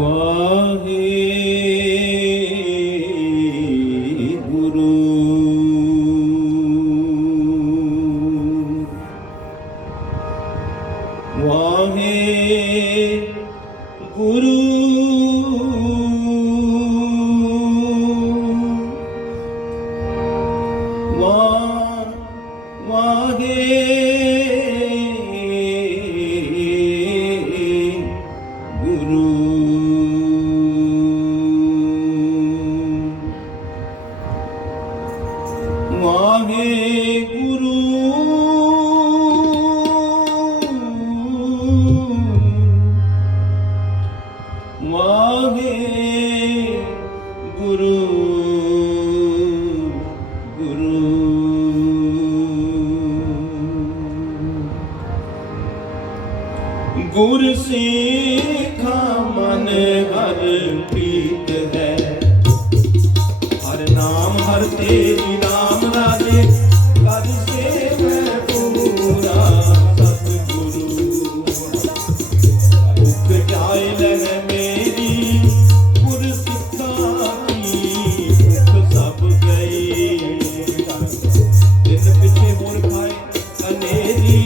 ਵਾਹੇ ਗੁਰੂ ਵਾਹੇ ਗੁਰੂ ਵਾਹੇ ਗੁਰੂ ਵਾਹਿਗੁਰੂ ਵਾਹਿਗੁਰੂ ਗੁਰੂ ਗੁਰ ਸਿੱਖਾ ਮਨ ਹਰ ਪ੍ਰੀਤ ਹੈ ਹਰ ਨਾਮ ਹਰ ਤੇਰੀ ਨਾਮ ਰਾਜੇ ਕਰ ਸੇਵੈ ਪੂਰਾ ਸਤਿਗੁਰੂ ਭੁੱਖ ਜਾਏ ਲਹਿ ਮੇਰੀ ਗੁਰ ਸਿੱਖਾਂ ਕੀ ਭੁੱਖ ਸਭ ਗਈ ਦਿਨ ਪਿੱਛੇ ਹੋਰ ਪਾਏ ਅਨੇਰੀ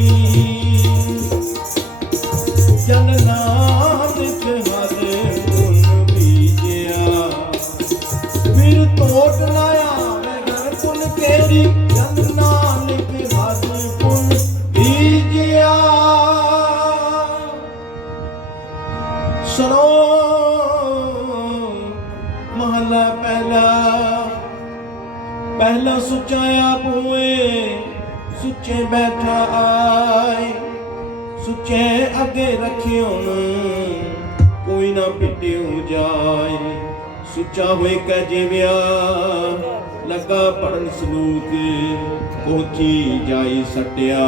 ਜਨ ਨਾਨਕ ਹਰ ਗੁਣ ਬੀਜਿਆ ਫਿਰ ਤੋਟ ਲਾਇਆ ਮੈਂ ਘਰ ਪੁਨ ਕੇਰੀ ਜਨ ਨਾਨਕ ਹਰ ਪੁਨ ਬੀਜਿਆ ਸੁਣੋ ਮਹਲਾ ਪਹਿਲਾ ਸੁੱਚਾ ਆਪ ਹੋਏ ਸੁੱਚੇ ਬੈਠਾ ਆਏ ਸੁੱਚੇ ਅੱਗੇ ਰੱਖਿਓ ਕੋਈ ਨਾ ਪਿੱਟਿਓ ਜਾਏ ਸੁੱਚਾ ਹੋਏ ਕਹਿ ਜਿਵਿਆ ਲੱਗਾ ਪੜਨ ਸਲੂਕ ਕੋਠੀ ਜਾਈ ਸਟਿਆ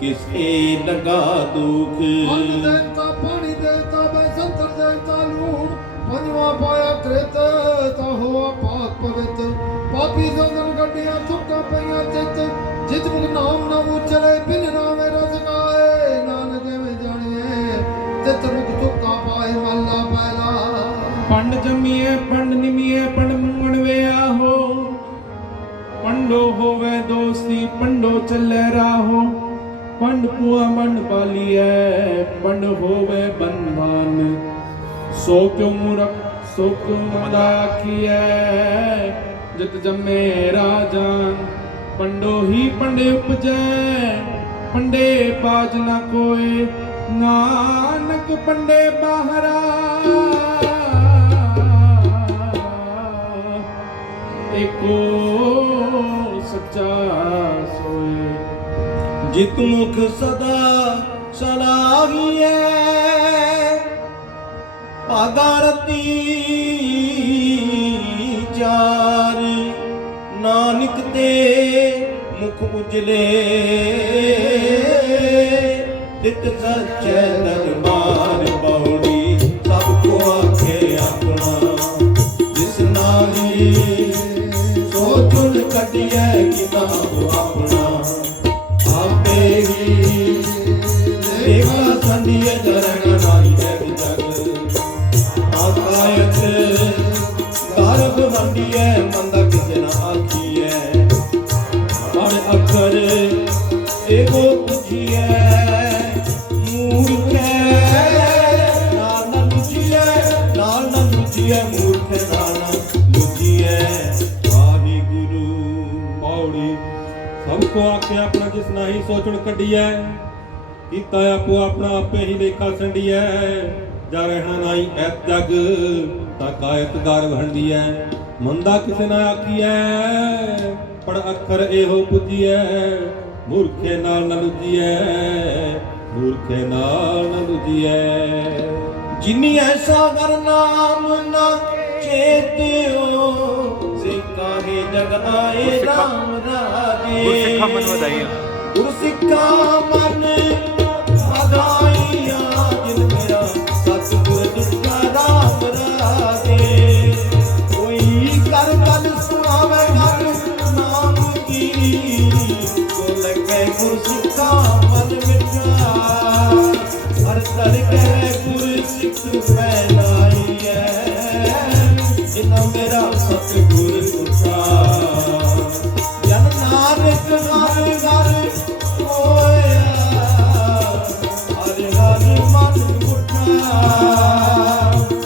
ਕਿਸੇ ਲਗਾ ਦੁੱਖ ਦੇਵਤਾ ਪਾਣੀ ਦੇਵਤਾ ਬੈ ਸੰਤਰ ਦੇਵਤਾ ਲੂਣ ਪੰਜਵਾ ਪਾਇਆ ਕ੍ਰਿਤ ਤਾ ਹੋਆ ਪਾਕ ਪਵਿੱਤ ਪਾਪੀ ਸੰਗਨ ਗੱਡੀਆਂ ਥੁੱਕਾਂ ਪਈਆਂ ਜਿਤ ਮੁਖ ਨਾਮ ਨਾ ਉਚਰੇ ਬਿਨ ਨਾਮੇ ਰਸ ਗਾਏ ਨਾਨਕ ਜਿਵੇਂ ਜਾਣੀਏ ਤਿਤ ਮੁਖ ਥੁੱਕਾਂ ਪਾਏ ਮੱਲਾ ਪਹਿਲਾ ਪੰਡ ਜੰਮੀਏ ਪੰਡ ਨਿਮੀਏ ਪੰਡ ਮੰਗਣ ਵਿਆ ਹੋ ਪੰਡੋ ਹੋਵੇ ਦੋਸਤੀ ਪੰਡੋ ਚੱਲੇ ਰਾਹੋ ਪੰਡ ਪੁਆ ਮੰਡ ਪਾਲੀਐ ਪੰਡ ਹੋਵੇ ਬੰਧਨ ਸੋ ਕਿਉ ਮੂਰਖ ਸੋ ਕਿਉ ਮੰਦਾ ਆਖੀਐ ਜਿਤ ਜੰਮੇ ਰਾਜਾਨ ਪੰਡੋ ਹੀ ਪੰਡੇ ਉਪਜੈ ਪੰਡੇ ਬਾਜ ਨਾ ਕੋਏ ਨਾਨਕ ਪੰਡੇ ਬਾਹਰਾ ਏਕੋ ਸੱਚਾ ਸੋਏ ਜਿਤ ਮੁਖ ਸਦਾ ਸਲਾਹੀਐ ਭਾਗਾਰਤੀ ਚਾਰ ਨਾਨਕ ਤੇ ਮੁਖ ਉਜਲੇ ਤਿਤ ਸੱਚੇ ਦਰਬਾਰ ਬੌੜੀ ਸਭ ਕੋ ਆਖੇ ਆਪਣਾ ਜਿਸ ਨਾਲੀ ਸੋ ਚੁਣ ਕੱਢਿਐ ਕਿਤਾਬ ਆਪਣਾ ਆਪੇ ਹੀ ਦੇਖਾ ਸੰਧੀਏ ਜਰਗ ਨਾਈ ਜਗ ਜਗ ਆਕਾਇਤ ਗਰਭ ਵੰਡੀਐ ਮੰਦਾ ਕਿਸੇ ਨਾ ਆਖੀਐ ਪੜ ਅੱਖਰ ਏਕੋ ਪੁੱਛੀਐ ਮੂਰਖੈ ਨਾਲ ਨਾ ਲੁਚੀਐ ਮੂਰਖੈ ਨਾਲ ਨਾ ਲੁਚੀਐ ਵਾਹਿਗੁਰੂ ਪੌੜੀ ਸਭ ਕੋ ਆਖਿਆ ਆਪਣਾ ਜਿਸ ਨਾਹੀ ਸੋਚਣ ਕੱਢੀਐ ਕੀਤਾ ਆਪੋ ਆਪਣਾ ਆਪੇ ਹੀ ਲੇਖਾ ਸੰਡੀਐ ਜਾ ਰਹਿਣਾ ਨਾਈ ਐਤ ਜਗ ਤਾ ਕਾਇਤ ਗਰਭ ਹੰਡੀਐ ਮੰਦਾ ਕਿਸੇ ਨਾ ਆਖੀਐ ਪੜ ਅੱਖਰ ਇਹੋ ਪੁੱਜੀਐ ਮੂਰਖੇ ਨਾਲ ਨ ਲੁਜੀਐ ਮੂਰਖੇ ਨਾਲ ਨ ਲੁਜੀਐ ਜਿਨੀ ਐਸਾ ਕਰ ਨਾਮ ਨਾ ਚੇਤਿਓ ਸੇ ਕਾਹੇ ਜਗ ਆਏ ਰਾਮ ਰਾਜੇ ਗੁਰਸਿੱਖਾ ਮਨ ਵਧਾਈਆਂ ਗੁਰਸਿੱਖਾ ਮਨ ਵਧਾਈਆਂ ਜਿਨ ਮੇਰਾ ਸਤਿਗੁਰ ਦੁਸਰਾ ਰਾਮ ਰਾਜੇ ਕੋਈ ਕਰ ਗੱਲ ਸੁਣਾਵੇ ਹਰ ਨਾਮ ਕੀ ਕੋ ਲੱਗੇ ਗੁਰਸਿੱਖਾ ਮਨ ਮਿਟਾ ਹਰ ਦਰ ਕਹੇ ਗੁਰਸਿੱਖ ਪੈਨਾ ਮੇਰਾ ਸਤਿਗੁਰ ਉੱਠਾ ਜਨ ਨਾਨਕ ਹਰ ਘਰ ਹੋਇਆ ਹਰ ਹਰ ਮਨ ਉੱਠਾ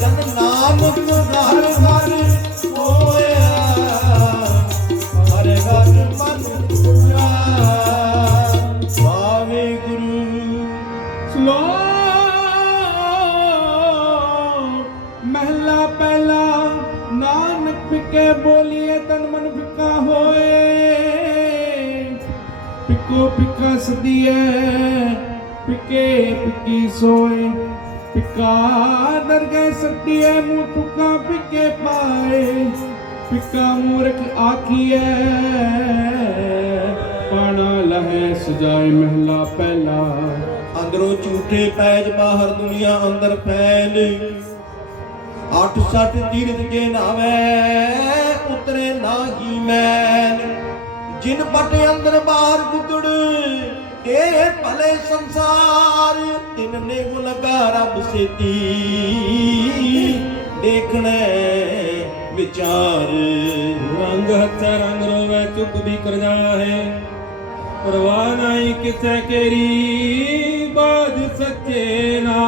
ਜਨ ਨਾਨਕ ਹਰ ਘਰ ਹੋਇਆ ਹਰ ਹਰ ਮਨ ਉੱਠਾ ਵਾਹਿਗੁਰੂ ਸ਼ਲੋਕ ਮਹਿਲਾ ਪਹਿਲਾ ਨਾਨਕ ਫਿੱਕੇ ਬੋਲੀਏ ਤਨ ਮਨ ਫਿੱਕਾ ਹੋਏ ਫਿੱਕੋ ਫਿੱਕਾ ਸਦੀਏ ਫਿੱਕੇ ਫਿੱਕੀ ਸੋਏ ਫਿੱਕਾ ਦਰਗਹਿ ਸਦੀਏ ਮੂੰਹ ਟੁਕਾ ਫਿੱਕੇ ਪਾਏ ਫਿੱਕਾ ਮੂਰਖ ਆਖੀਐ ਪਾਣਾ ਲਹੈ ਸਜਾਏ ਮਹਿਲਾ ਪਹਿਲਾ ਅੰਦਰੋਂ ਝੂਠੇ ਪੈਜ ਬਾਹਰ ਦੁਨੀਆ ਅੰਦਰ ਫੈਲ 8 ਤੀਰਥ ਜੇ ਨਾਵੇ ਉਤਰੇ ਨਾਹੀ ਮੈਲ ਜਿਨ ਪਟ ਅੰਦਰ ਬਾਹਰ ਗੁਦੜ ਇਹ ਭਲੇ ਸੰਸਾਰ ਤਿਨ ਨੇ ਗੁਲਗਾ ਰੱਬ ਸੇਤੀ ਦੇਖਣੇ ਵਿਚਾਰ ਰੰਗ ਹੱਥੈ ਰੰਗ ਰੋਵੇ ਚੁੱਪ ਵੀ ਕਰ ਜਾਹੇ परवाह नहीं किसे केरी बाज सच्चे ना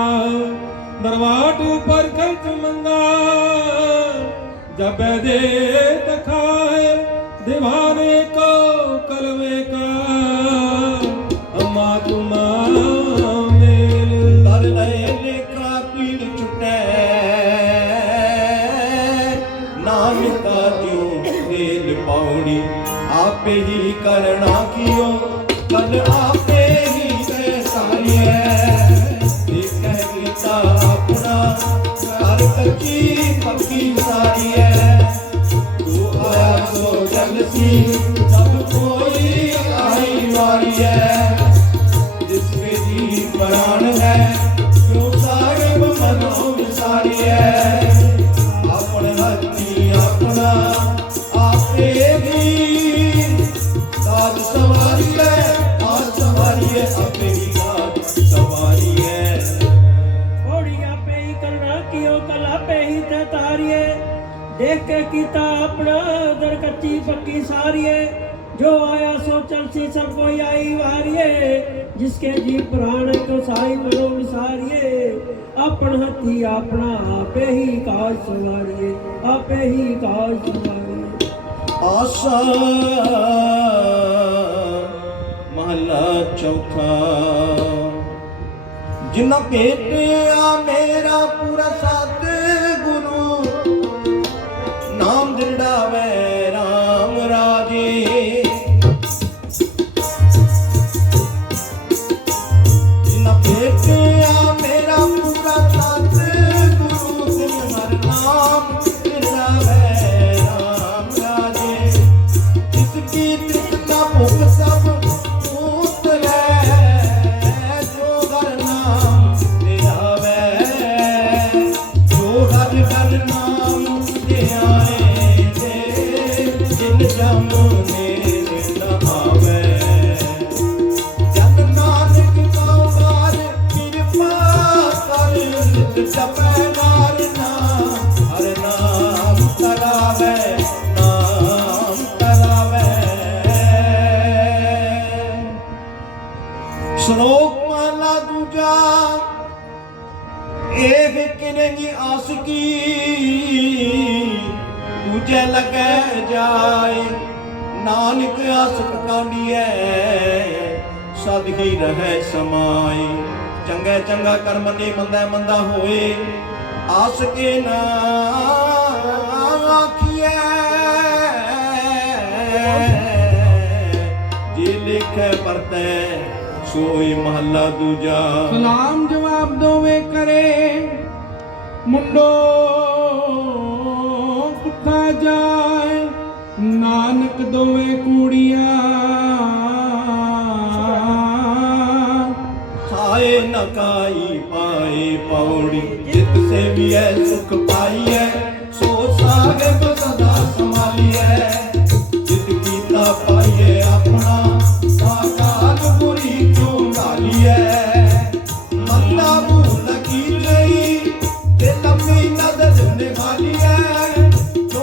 दरवाट ऊपर खर्च मंगा जब दे तखाए दीवाने को कलवे का अम्मा तुमा मेल तर लय लेखा पीड़ छुटे नानका जो तेल पाउनी आपे ही करना कियो कल आपे ही सारिए देखे गीता अपना कर कच्ची पक्की सारी है तू आया सो जलसी सब कोई आई वारी है जिसके जी प्राण है क्यों साहिब मनो विसारी है अपने हथी अपना आपे ही आज सवारी है अपने ही आज सवारी है घोड़ी आपे ही करना कियो कल आपे ही ते तारिए देख के कीता अपना दर कच्ची पक्की सारिए जो आया सो चलसी सब कोई आई वारिए जिसके जी प्राण को साई मनो विसारिए अपन हथी अपना आपे ही काज सवारिए आपे ही काज सवारिए आशा महला चौथा जिन्ना भेटिया मेरा पूरा साथ गुरु नाम दिंडावे राम राजे जिन्ना भेटिया मेरा पूरा साथ गुरु दिन हर नाम दिंडावे राम राजे जिसकी तृष्णा भूख सब श्लोक माला दूजा एक किनेगी आसकी दूजे लगे जाए नानक आसक कांडिए सद ही रहे समाए चंगे चंगा कर्म ने मंदा मंदा होए आसके ना आखिए जे लिखे परते सोई महला दूजा सलाम जवाब दोवे करे मुंडो पुठा जाए नानक दोवे कूड़िया खाए न काई पाए पौड़ी जित से भी है सुख पाई है सो साहिब सदा संभाली है जित कीता पाइए अपना साकाल बुरी क्यों डाली है मल्ला भूल की गई ते लंबी नजर निभाली है जो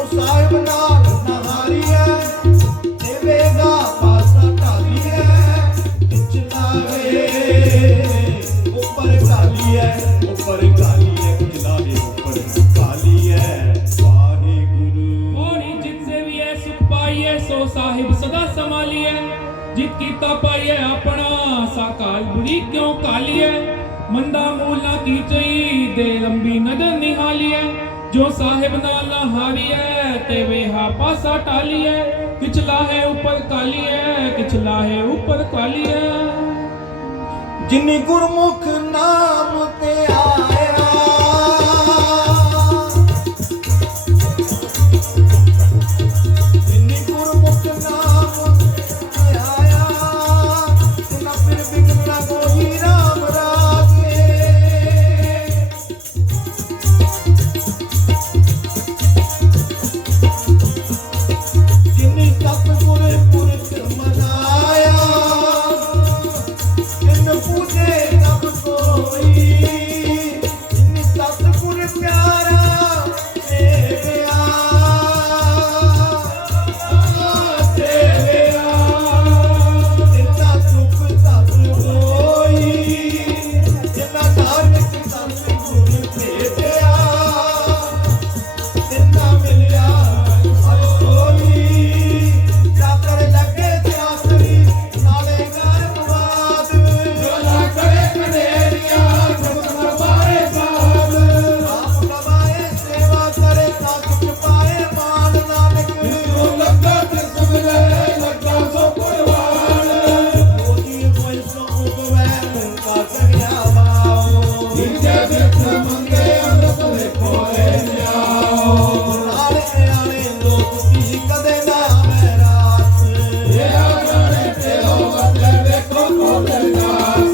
सो साहिब सदा संभालिए। जित कीता पाइए अपना साकाल बुरी क्यों कालिए। मंदा मूल ना कीचई दे लंबी नजर निहालिए। जो साहिब नाल ना हारिए ते वेहा पासा टालिए। किचला है ऊपर कालिए किचला है ऊपर कालिए। जिन्नी गुरमुख नाम ते आया जिन्नी गुरमुख नाम ते आया तिना फिर बिगड़ना कोई राम राजे। जिन्नी सतगुर पुरख मनाया पूजे तब कोई इन सतगुर प्यारा सेविया जितना सुख सब होई जितना धार्मिक सतगुर भेजिया जितना मिलिया हर कोई जाकर लगे त्यासरी नाले गर्भवाद करे कनेरिया जब पाए साध आप कमाए सेवा करे ताकि पाए मान नानक तो लगा ते सुगले लगा सो कुर्बान मोदी कोई सो उपवे मुंका कहिया बाओ विद्या देख मंगे अमृत देखो ले जाओ नाले आने लोग की कदे ना मेरास ये जाने तेरो बदले देखो कोले दास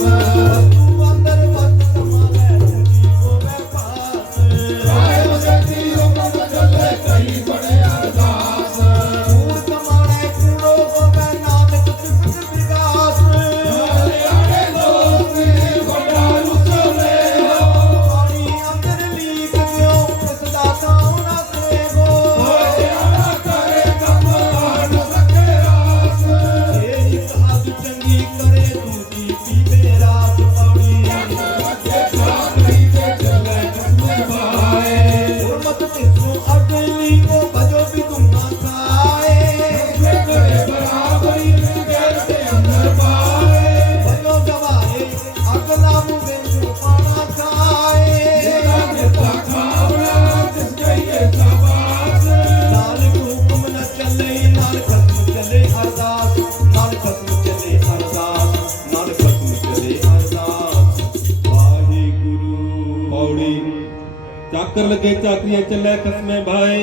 चाकर लगे चाकरियां चले खसमे भाई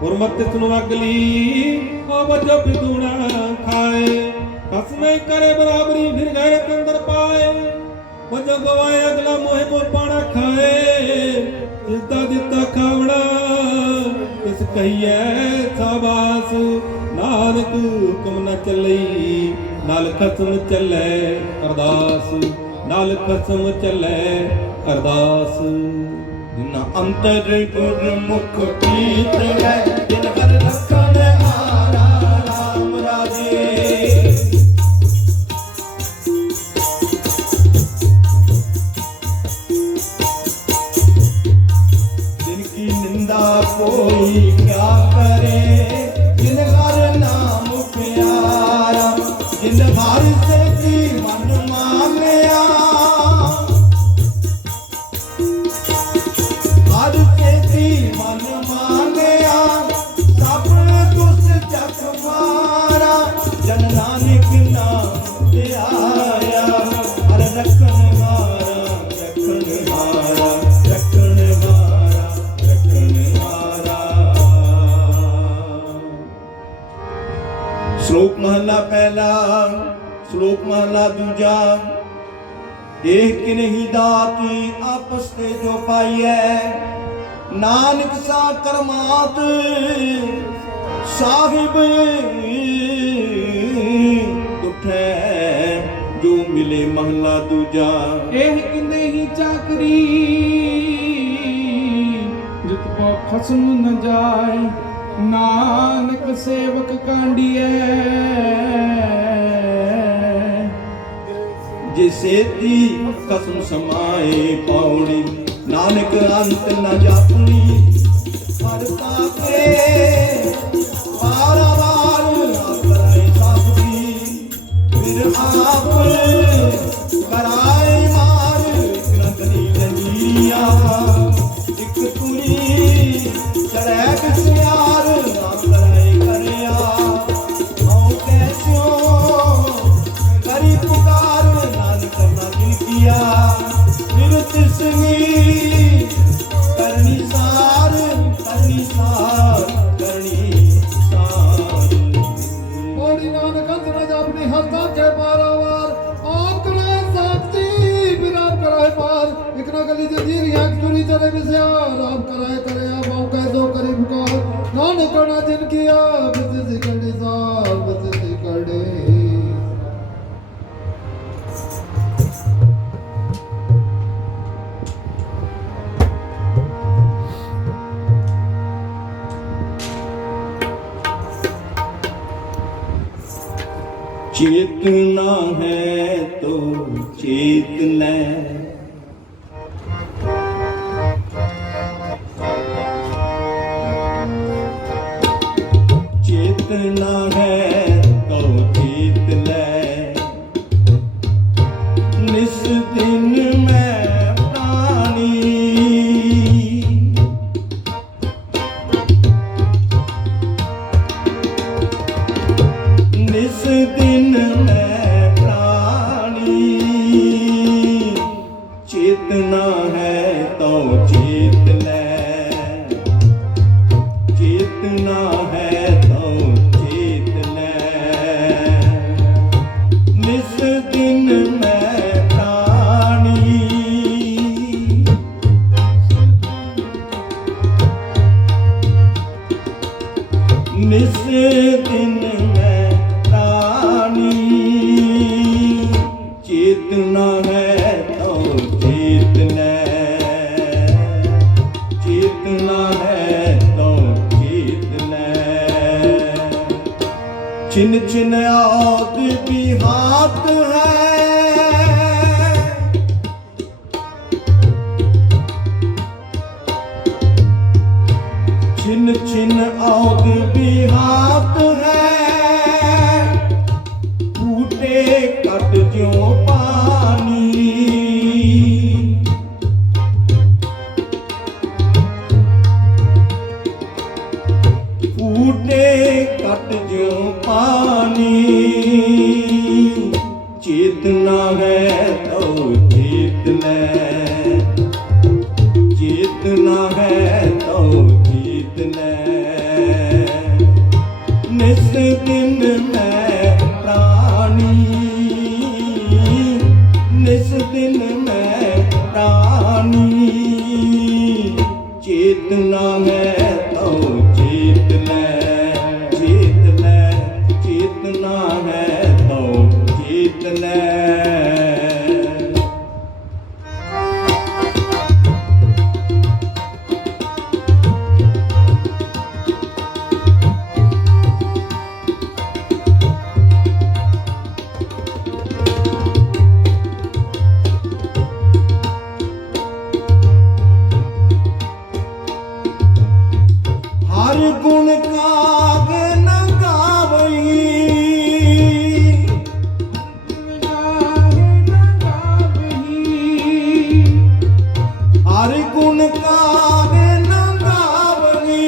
हुरमत तिसनु अगली बजो बिदुना खाए खसमे करे बराबरी फिर गैरत अंदर पाए बजो गवाए अगला मोहे मोर पाना खाए जिसदा दिता खावड़ा किस कहिए साबास नानक हुक्म न चलई नाल खसम चले अरदास नाल खसम चले अरदास। जिन्ना अंतर गुरमुख प्रीत है जिन हर रखन हारा राम राजे। जिनकी निंदा कोई क्या करे जिन हर नाम प्यारा जिन हर से की मन मानया मन मांगया सब दुष्ट जग मारा जन नानक नाम ते आया हर रखन मारा रखन मारा रखन मारा रखन मारा। श्लोक महला पहला श्लोक महला दूजा। देख के नहीं दाती आपस ते जो पाइए नानक सा करमात साहिब उठे जो मिले महला दूजा। एह किंदे ही चाकरी जित पो खसम न जाए नानक सेवक कांडिए। जिसे दी कसम समाए पौड़ी नानक अंत न जापनी हर ताके पारावार पारावार आप करे साक्षी विराम कराए पार इकना गली जंजीर याक चोरी चले विस्यार आप करे आप आऊ कैसो करी पुकार नानक करना जिन किया बिसे सिकड़े सार बिसे सिकड़े चेतना है तो चेत ले चेतना है तो चेत ले निस दिन में प्राणी निस दिन में प्राणी चेतना है तो चेत ले चेतना है तो चेत ले निस दिन में प्राणी निस दिन में प्राणी चेतना है तो चेत ले चेतना है तो चेत ले छिन छिन आद भी हाथ है छिन छिन आग भी हाथ है फूटे कट जो पानी फूटे कट जो पानी चेतना है तो चेत ले चेतना है तो चेत ले निस दिन में प्राणी निस दिन में प्राणी चेतना है तो चेत ले चेतना है तो चेत ले हर गुण गावे न गावई हर गुण गावे न गावई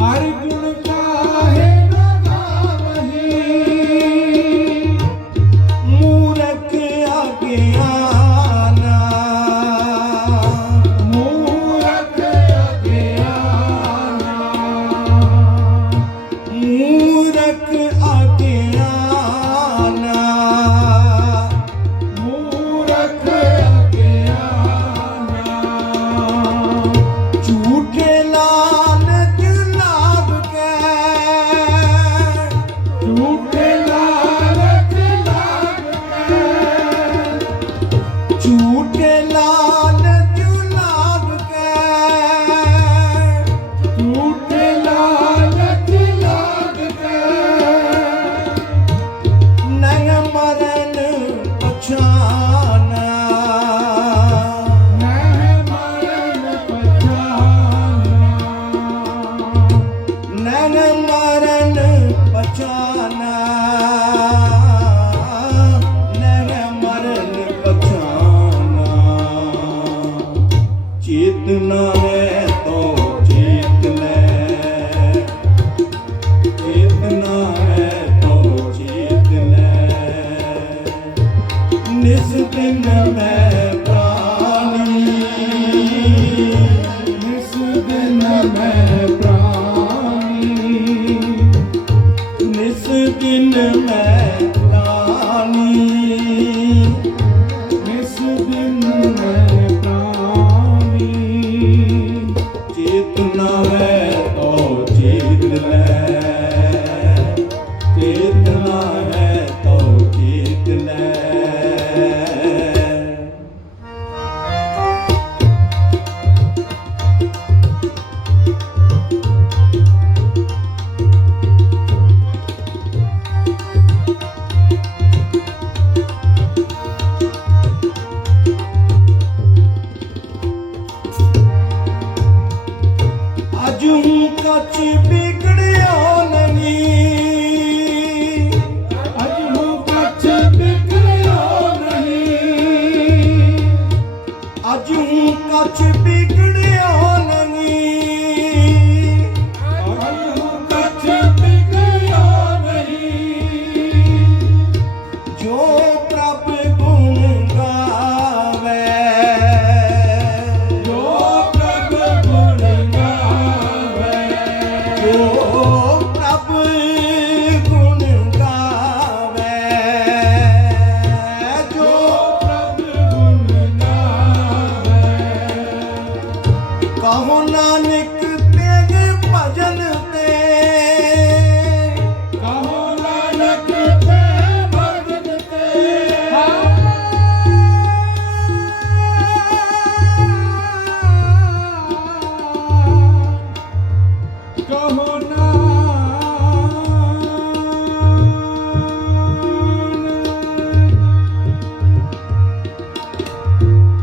हर गुण गावे न गावई मूरख अज्ञाना मूरख अज्ञाना मूरख अज्ञाना मूरख अज्ञाना झूठे लालच लाग के झूठे लालच लाग के झूठे लालच लाग के झूठे लालच लाग के नय मरण पछाना नय मरण पछाना नय मरण पछाना नय मरण पछाना चेतना है तो चेत ले चेतना है तो चेत ले निस दिन में प्राणी निस दिन में प्राणी निस ਕੱਚ ਬਿਗੜਿਆ ਨਹੀਂ, ਅੱਜ ਹੂੰ ਕੱਚ ਬਿਗੜਿਆ ਨਹੀਂ, ਅੱਜ ਹੂੰ ਕੱਚ ਬਿਗੜਿਆ ਨਹੀਂ, ਅੱਜ ਹੂੰ ਕੱਚ ਬਿਗੜਿਆ ਨਹੀਂ, ਜੋ ਪ੍ਰਭ ਗੁਣ ਗਾਵੇ, ਜੋ ਪ੍ਰਭ ਗੁਣ ਗਾਵੇ, ਜੋ ਪ੍ਰਭ ਗੁਣ ਗਾਵੇ, ਜੋ ਪ੍ਰਭ ਗੁਣ ਗਾਵੇ। ਕਹੋ ਨਾਨਕ ਤੇਰੇ ਭਜਨ ਤੇ, ਕਹੋ ਨਾਨਕ ਤੇ ਭਗਤ ਤੇ, ਕਹੋ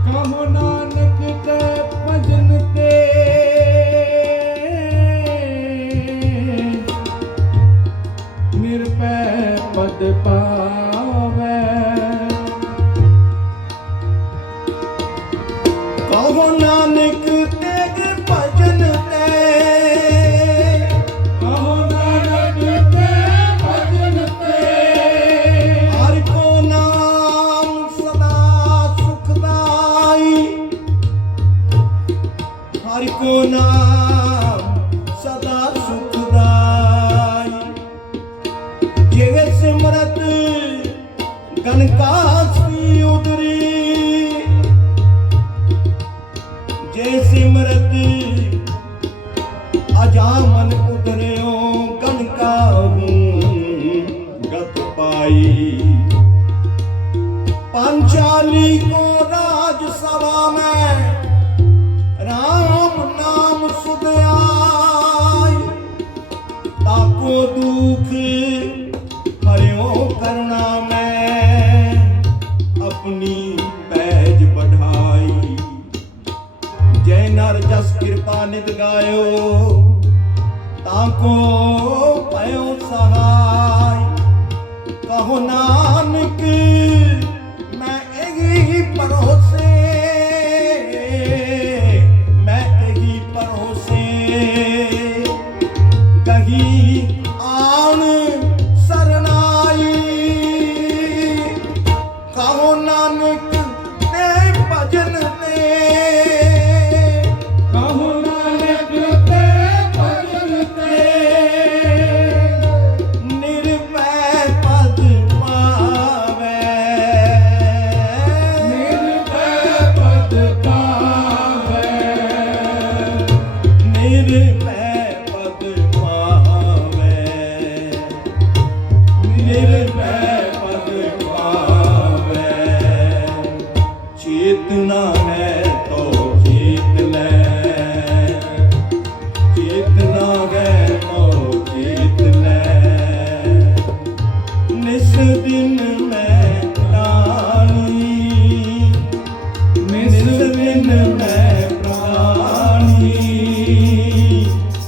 ਕਹੋ ਨਾਨਕ ਤੇ ਭਜਨ ਤੇ, ਨਿਰਭੈ ਪਦ ਪਾਵੈ। ਕਹੋ ਨਾਨਕ ਤੇਰੇ ਭਜਨ ਤੇ, ਕਹੋ ਨਾਨਕ ਤੇ ਭਜਨ ਤੇ, ਹਰਿ ਕੋ ਨਾਮ ਸਦਾ ਸੁਖਦਾਈ, ਹਰਿ ਕੋ ਨਾਮ ਸਦਾ ਸੁਖਦਾਈ, ਜਿਵੇਂ ਸਿਮਰਤ ਗਨਕਾਸੀ ਉਦਰੀ, ਜੇ ਸਿਮਰਤ ਅਜਾਮਨ ਉਦਰਿਓ ਗਨਕਾਹੂ ਗਤ ਪਾਈ, पांचाली को राज सभा में राम नाम सुध आई, ताको दुख हरियो करुणा में अपनी पैज बढ़ाई, जय नर जस कृपा नित गायो, ताको पयो सहाय। कहो नानक मैं यही परोसे, मैं यही परोसे, कही आन सरनाई। कहो नानक ते भजन ते, ਕਹੋ ਨਾਨਕ ਤੇ ਭਜਨ ਤੇ, ਨਿਰਭੈ ਪਦ ਪਾਵੈ, ਨਿਰਭੈ ਪਦ ਪਾਵੈ, ਨਿਰਭੈ ਪਦ ਪਾਵੈ, ਨਿਰਭੈ ਪਦ ਪਾਵੈ। ਚੇਤਨਾ ਹੈ ਤੋ ਚੇਤ ਲੈ, ਚੇਤਨਾ ਹੈ ਤੋ ਚੇਤ ਲੈ, ਨਿਸ ਦਿਨ ਮੈਂ ਪ੍ਰਾਣੀ, ਨਿਸ ਦਿਨ ਮੈਂ ਪ੍ਰਾਣੀ,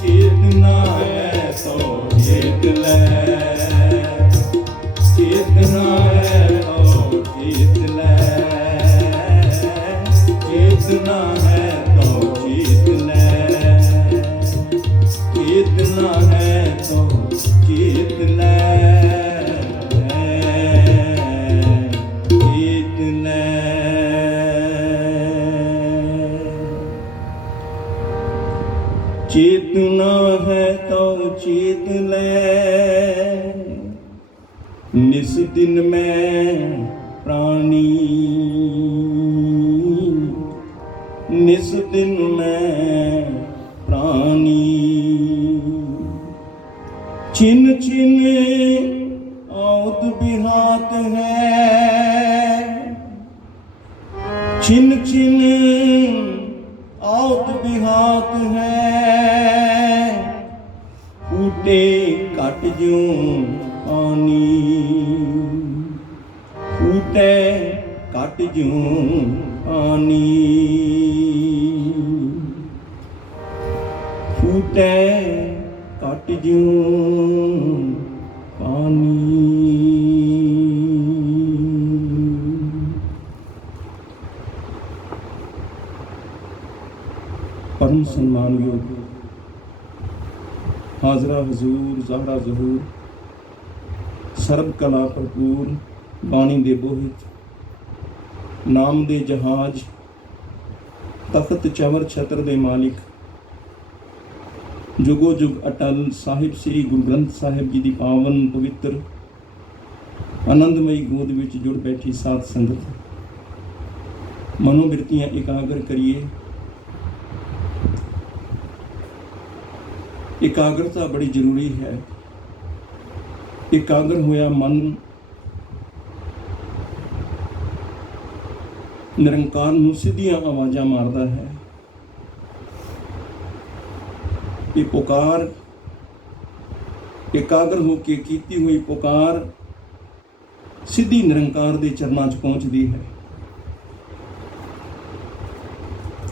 ਚੇਤਨਾ ਹੈ ਤੋ ਚੇਤ ਲੈ, ਚੇਤਨਾ ਹੈ ਤੋ ਚੇਤ ਲੈ, ਚੇਤਨਾ ਹੈ ਤੋ ਚੇਤ ਲੈ, ਚੇਤਨਾ ਹੈ ਤੋ ਚੇਤ ਲੈ, ਚੇਤ ਲੈ। चेतना है तो चेत ले, निस दिन में प्राणी, निस दिन में प्राणी, छिन छिन औद बिहात है, छिन छिन औद बिहात है, फूटे कट जूं पानी, फूटे कट जूं पानी, फूटे ਜਿਉਂ ਪਾਣੀ। परम सम्मानयोग हाजरा हजूर ज़हरा ज़हूर सर्व कला भरपूर बाणी दे बोहित नाम दे जहाज तख्त चवर छत्र दे मालिक जुगो जुग अटल साहिब श्री गुरु ग्रंथ साहिब जी दी पावन पवित्र आनंदमयी गोद विच जुड़ बैठी साध संगत मनोबिरतियां एकाग्र करिए। एकाग्रता बड़ी जरूरी है। एकाग्र होया मन निरंकार नूं सीधियां आवाज़ां मारदा है। ये पुकार एकाग्र होके कीती हुई पुकार सीधी निरंकार दे चरनां च पहुंचदी है।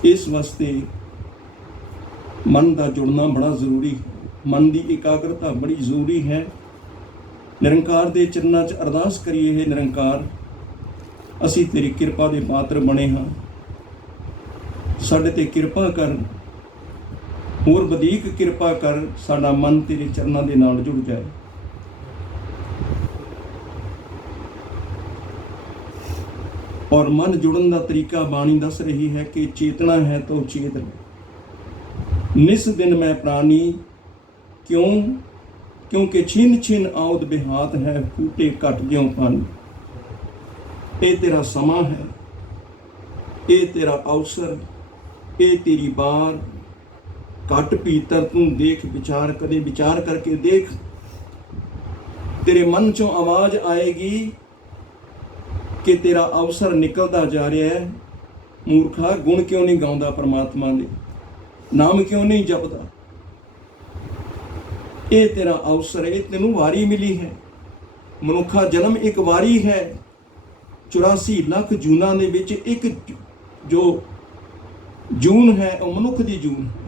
इस वास्ते मन का जुड़ना बड़ा जरूरी है। मन की एकाग्रता बड़ी जरूरी है। निरंकार के चरनां च अरदास करिए, है निरंकार असी तेरी किरपा के पात्र बने हाँ, साडे ते किरपा कर, होर वधीक किरपा कर, साडा मन तेरे चरनां दे नाल जुड़ जाए। और मन जुड़न का तरीका बाणी दस रही है कि चेतना है तो चेत रहे। निस दिन मैं प्राणी क्यों, क्योंकि छिन छिन आउद बेहात है, फूटे कट ज्यों पानी। ये तेरा समा है, ये तेरा अवसर, ये तेरी बार, कट पीतर तू देख विचार, कदे विचार करके देख, तेरे मन चों आवाज आएगी कि तेरा अवसर निकलता जा रहा है। मूर्खा गुण क्यों नहीं गाउंदा परमात्मा दे, नाम क्यों नहीं जपदा। ये तेरा अवसर है, तेनू वारी मिली है। मनुखा जन्म एक वारी है। 84 लाख जूना दे विच एक जो जून है वह मनुख दी जून है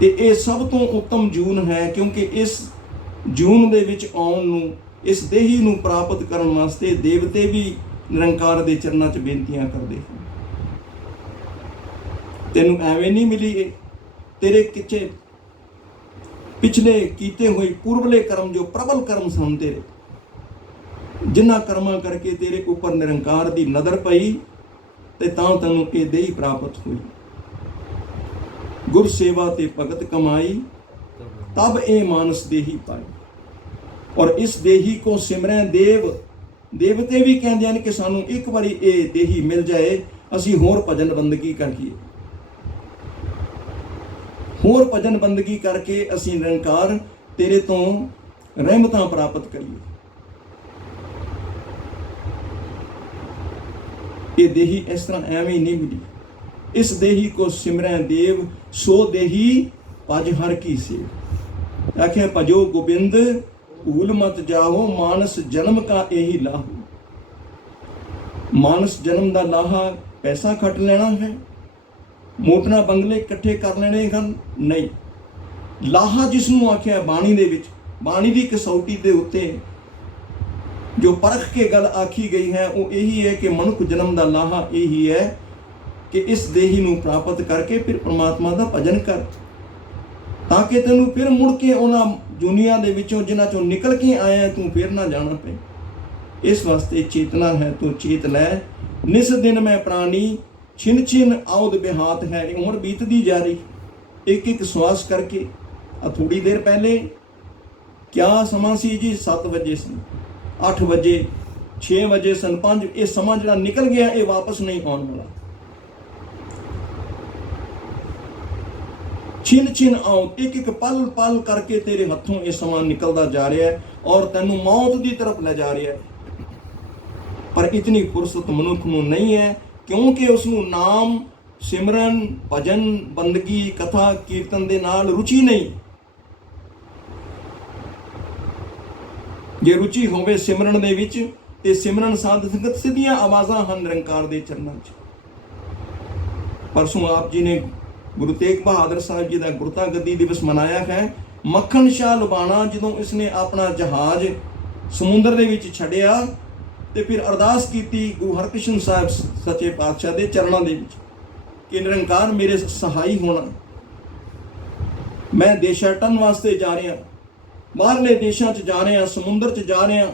ते ये सब तो उत्तम जून है, क्योंकि इस जून दे विच आउण नूं, इस देही नूं प्राप्त करन वास्ते देवते भी निरंकार दे चरनां च बेनतियां करदे हैं। तेनू एवें नहीं मिली है। तेरे किचे पिछले कीते हुए पूर्वले कर्म जो प्रबल कर्म सन तेरे, जिन्हां कर्मां करके तेरे ऊपर निरंकार दी नज़र पई ते तां तैनूं ये देही प्राप्त हुई। गुर सेवा ते भगत कमाई, तब ए मानस देही पाई। और इस देही को सिमरै देव, देवते भी कहते हैं कि सानू एक बारी ये देही मिल जाए, असी होर भजन बंदगी करिए, होर भजन बंदगी करके असी निरंकार तेरे तो रहमतां प्राप्त करिए। ये देही इस तरह एवं नहीं मिली। इस देही को सिमरै देव, सो देही भज हर की सेव। आखे भजो गोबिंद भूल मत जाओ, मानस जन्म का यही लाहो। मानस जन्म का लाहा पैसा खट लेना है, मोटना बंगले इकट्ठे कर लेने ਹਨ नहीं। लाहा जिसनों आख्या बाणी दे विच, बाणी की कसौटी के उत्ते जो परख के गल आखी गई है वो यही है कि मनुख जन्म का लाहा यही है कि इस देही नूं प्राप्त करके फिर परमात्मा का भजन कर, ताकि तेनू फिर मुड़ के उन्हां दुनिया दे विचों जिन्हां चों निकल के आया तू फिर ना जाना पे। इस वास्ते चेतना है तो चेत लै। निस दिन मैं प्राणी छिन छिन आउद बेहात है। उम्र बीतती जा रही, एक एक श्वास करके। थोड़ी देर पहले क्या समा सी जी, 7 बजे सन, 8 बजे, 6 बजे सन, 5, ये समा जिहड़ा निकल गया ये वापस नहीं आने वाला। छिन छिन आउद, एक एक पल पल करके तेरे हथों ये समा निकलता जा रहा है और तैनू मौत की तरफ ले जा रहा है। पर इतनी फुर्सत मनुख नूं नहीं है, क्योंकि उसनूं नाम सिमरन भजन बंदगी कथा कीर्तन दे नाल रुचि नहीं। जे रुचि होवे सिमरन दे विच ते सिमरन साध संगत सीधियां आवाज़ां हन निरंकार दे चरनां च। परसों आप जी ने गुरु तेग बहादुर साहब जी का गुरता गद्दी दिवस मनाया है। ਮੱਖਣ ਸ਼ਾਹ ਲੁਬਾਣਾ ਜਦੋਂ ਇਸਨੇ ਆਪਣਾ ਜਹਾਜ਼ ਸਮੁੰਦਰ ਦੇ ਵਿੱਚ ਛੱਡਿਆ ਤੇ ਫਿਰ ਅਰਦਾਸ ਕੀਤੀ ਗੁਰੂ ਹਰਕ੍ਰਿਸ਼ਨ ਸਾਹਿਬ ਸੱਚੇ ਪਾਤਸ਼ਾਹ ਦੇ ਚਰਨਾਂ ਦੇ ਵਿੱਚ ਕਿ ਨਿਰੰਕਾਰ ਮੇਰੇ ਸਹਾਈ ਹੋਣਾ। ਮੈਂ ਦੇਸ਼ਾਟਨ ਵਾਸਤੇ ਜਾ ਰਿਹਾ, ਬਾਹਰਲੇ ਦੇਸ਼ਾਂ 'ਚ ਜਾ ਰਿਹਾ, ਸਮੁੰਦਰ 'ਚ ਜਾ ਰਿਹਾ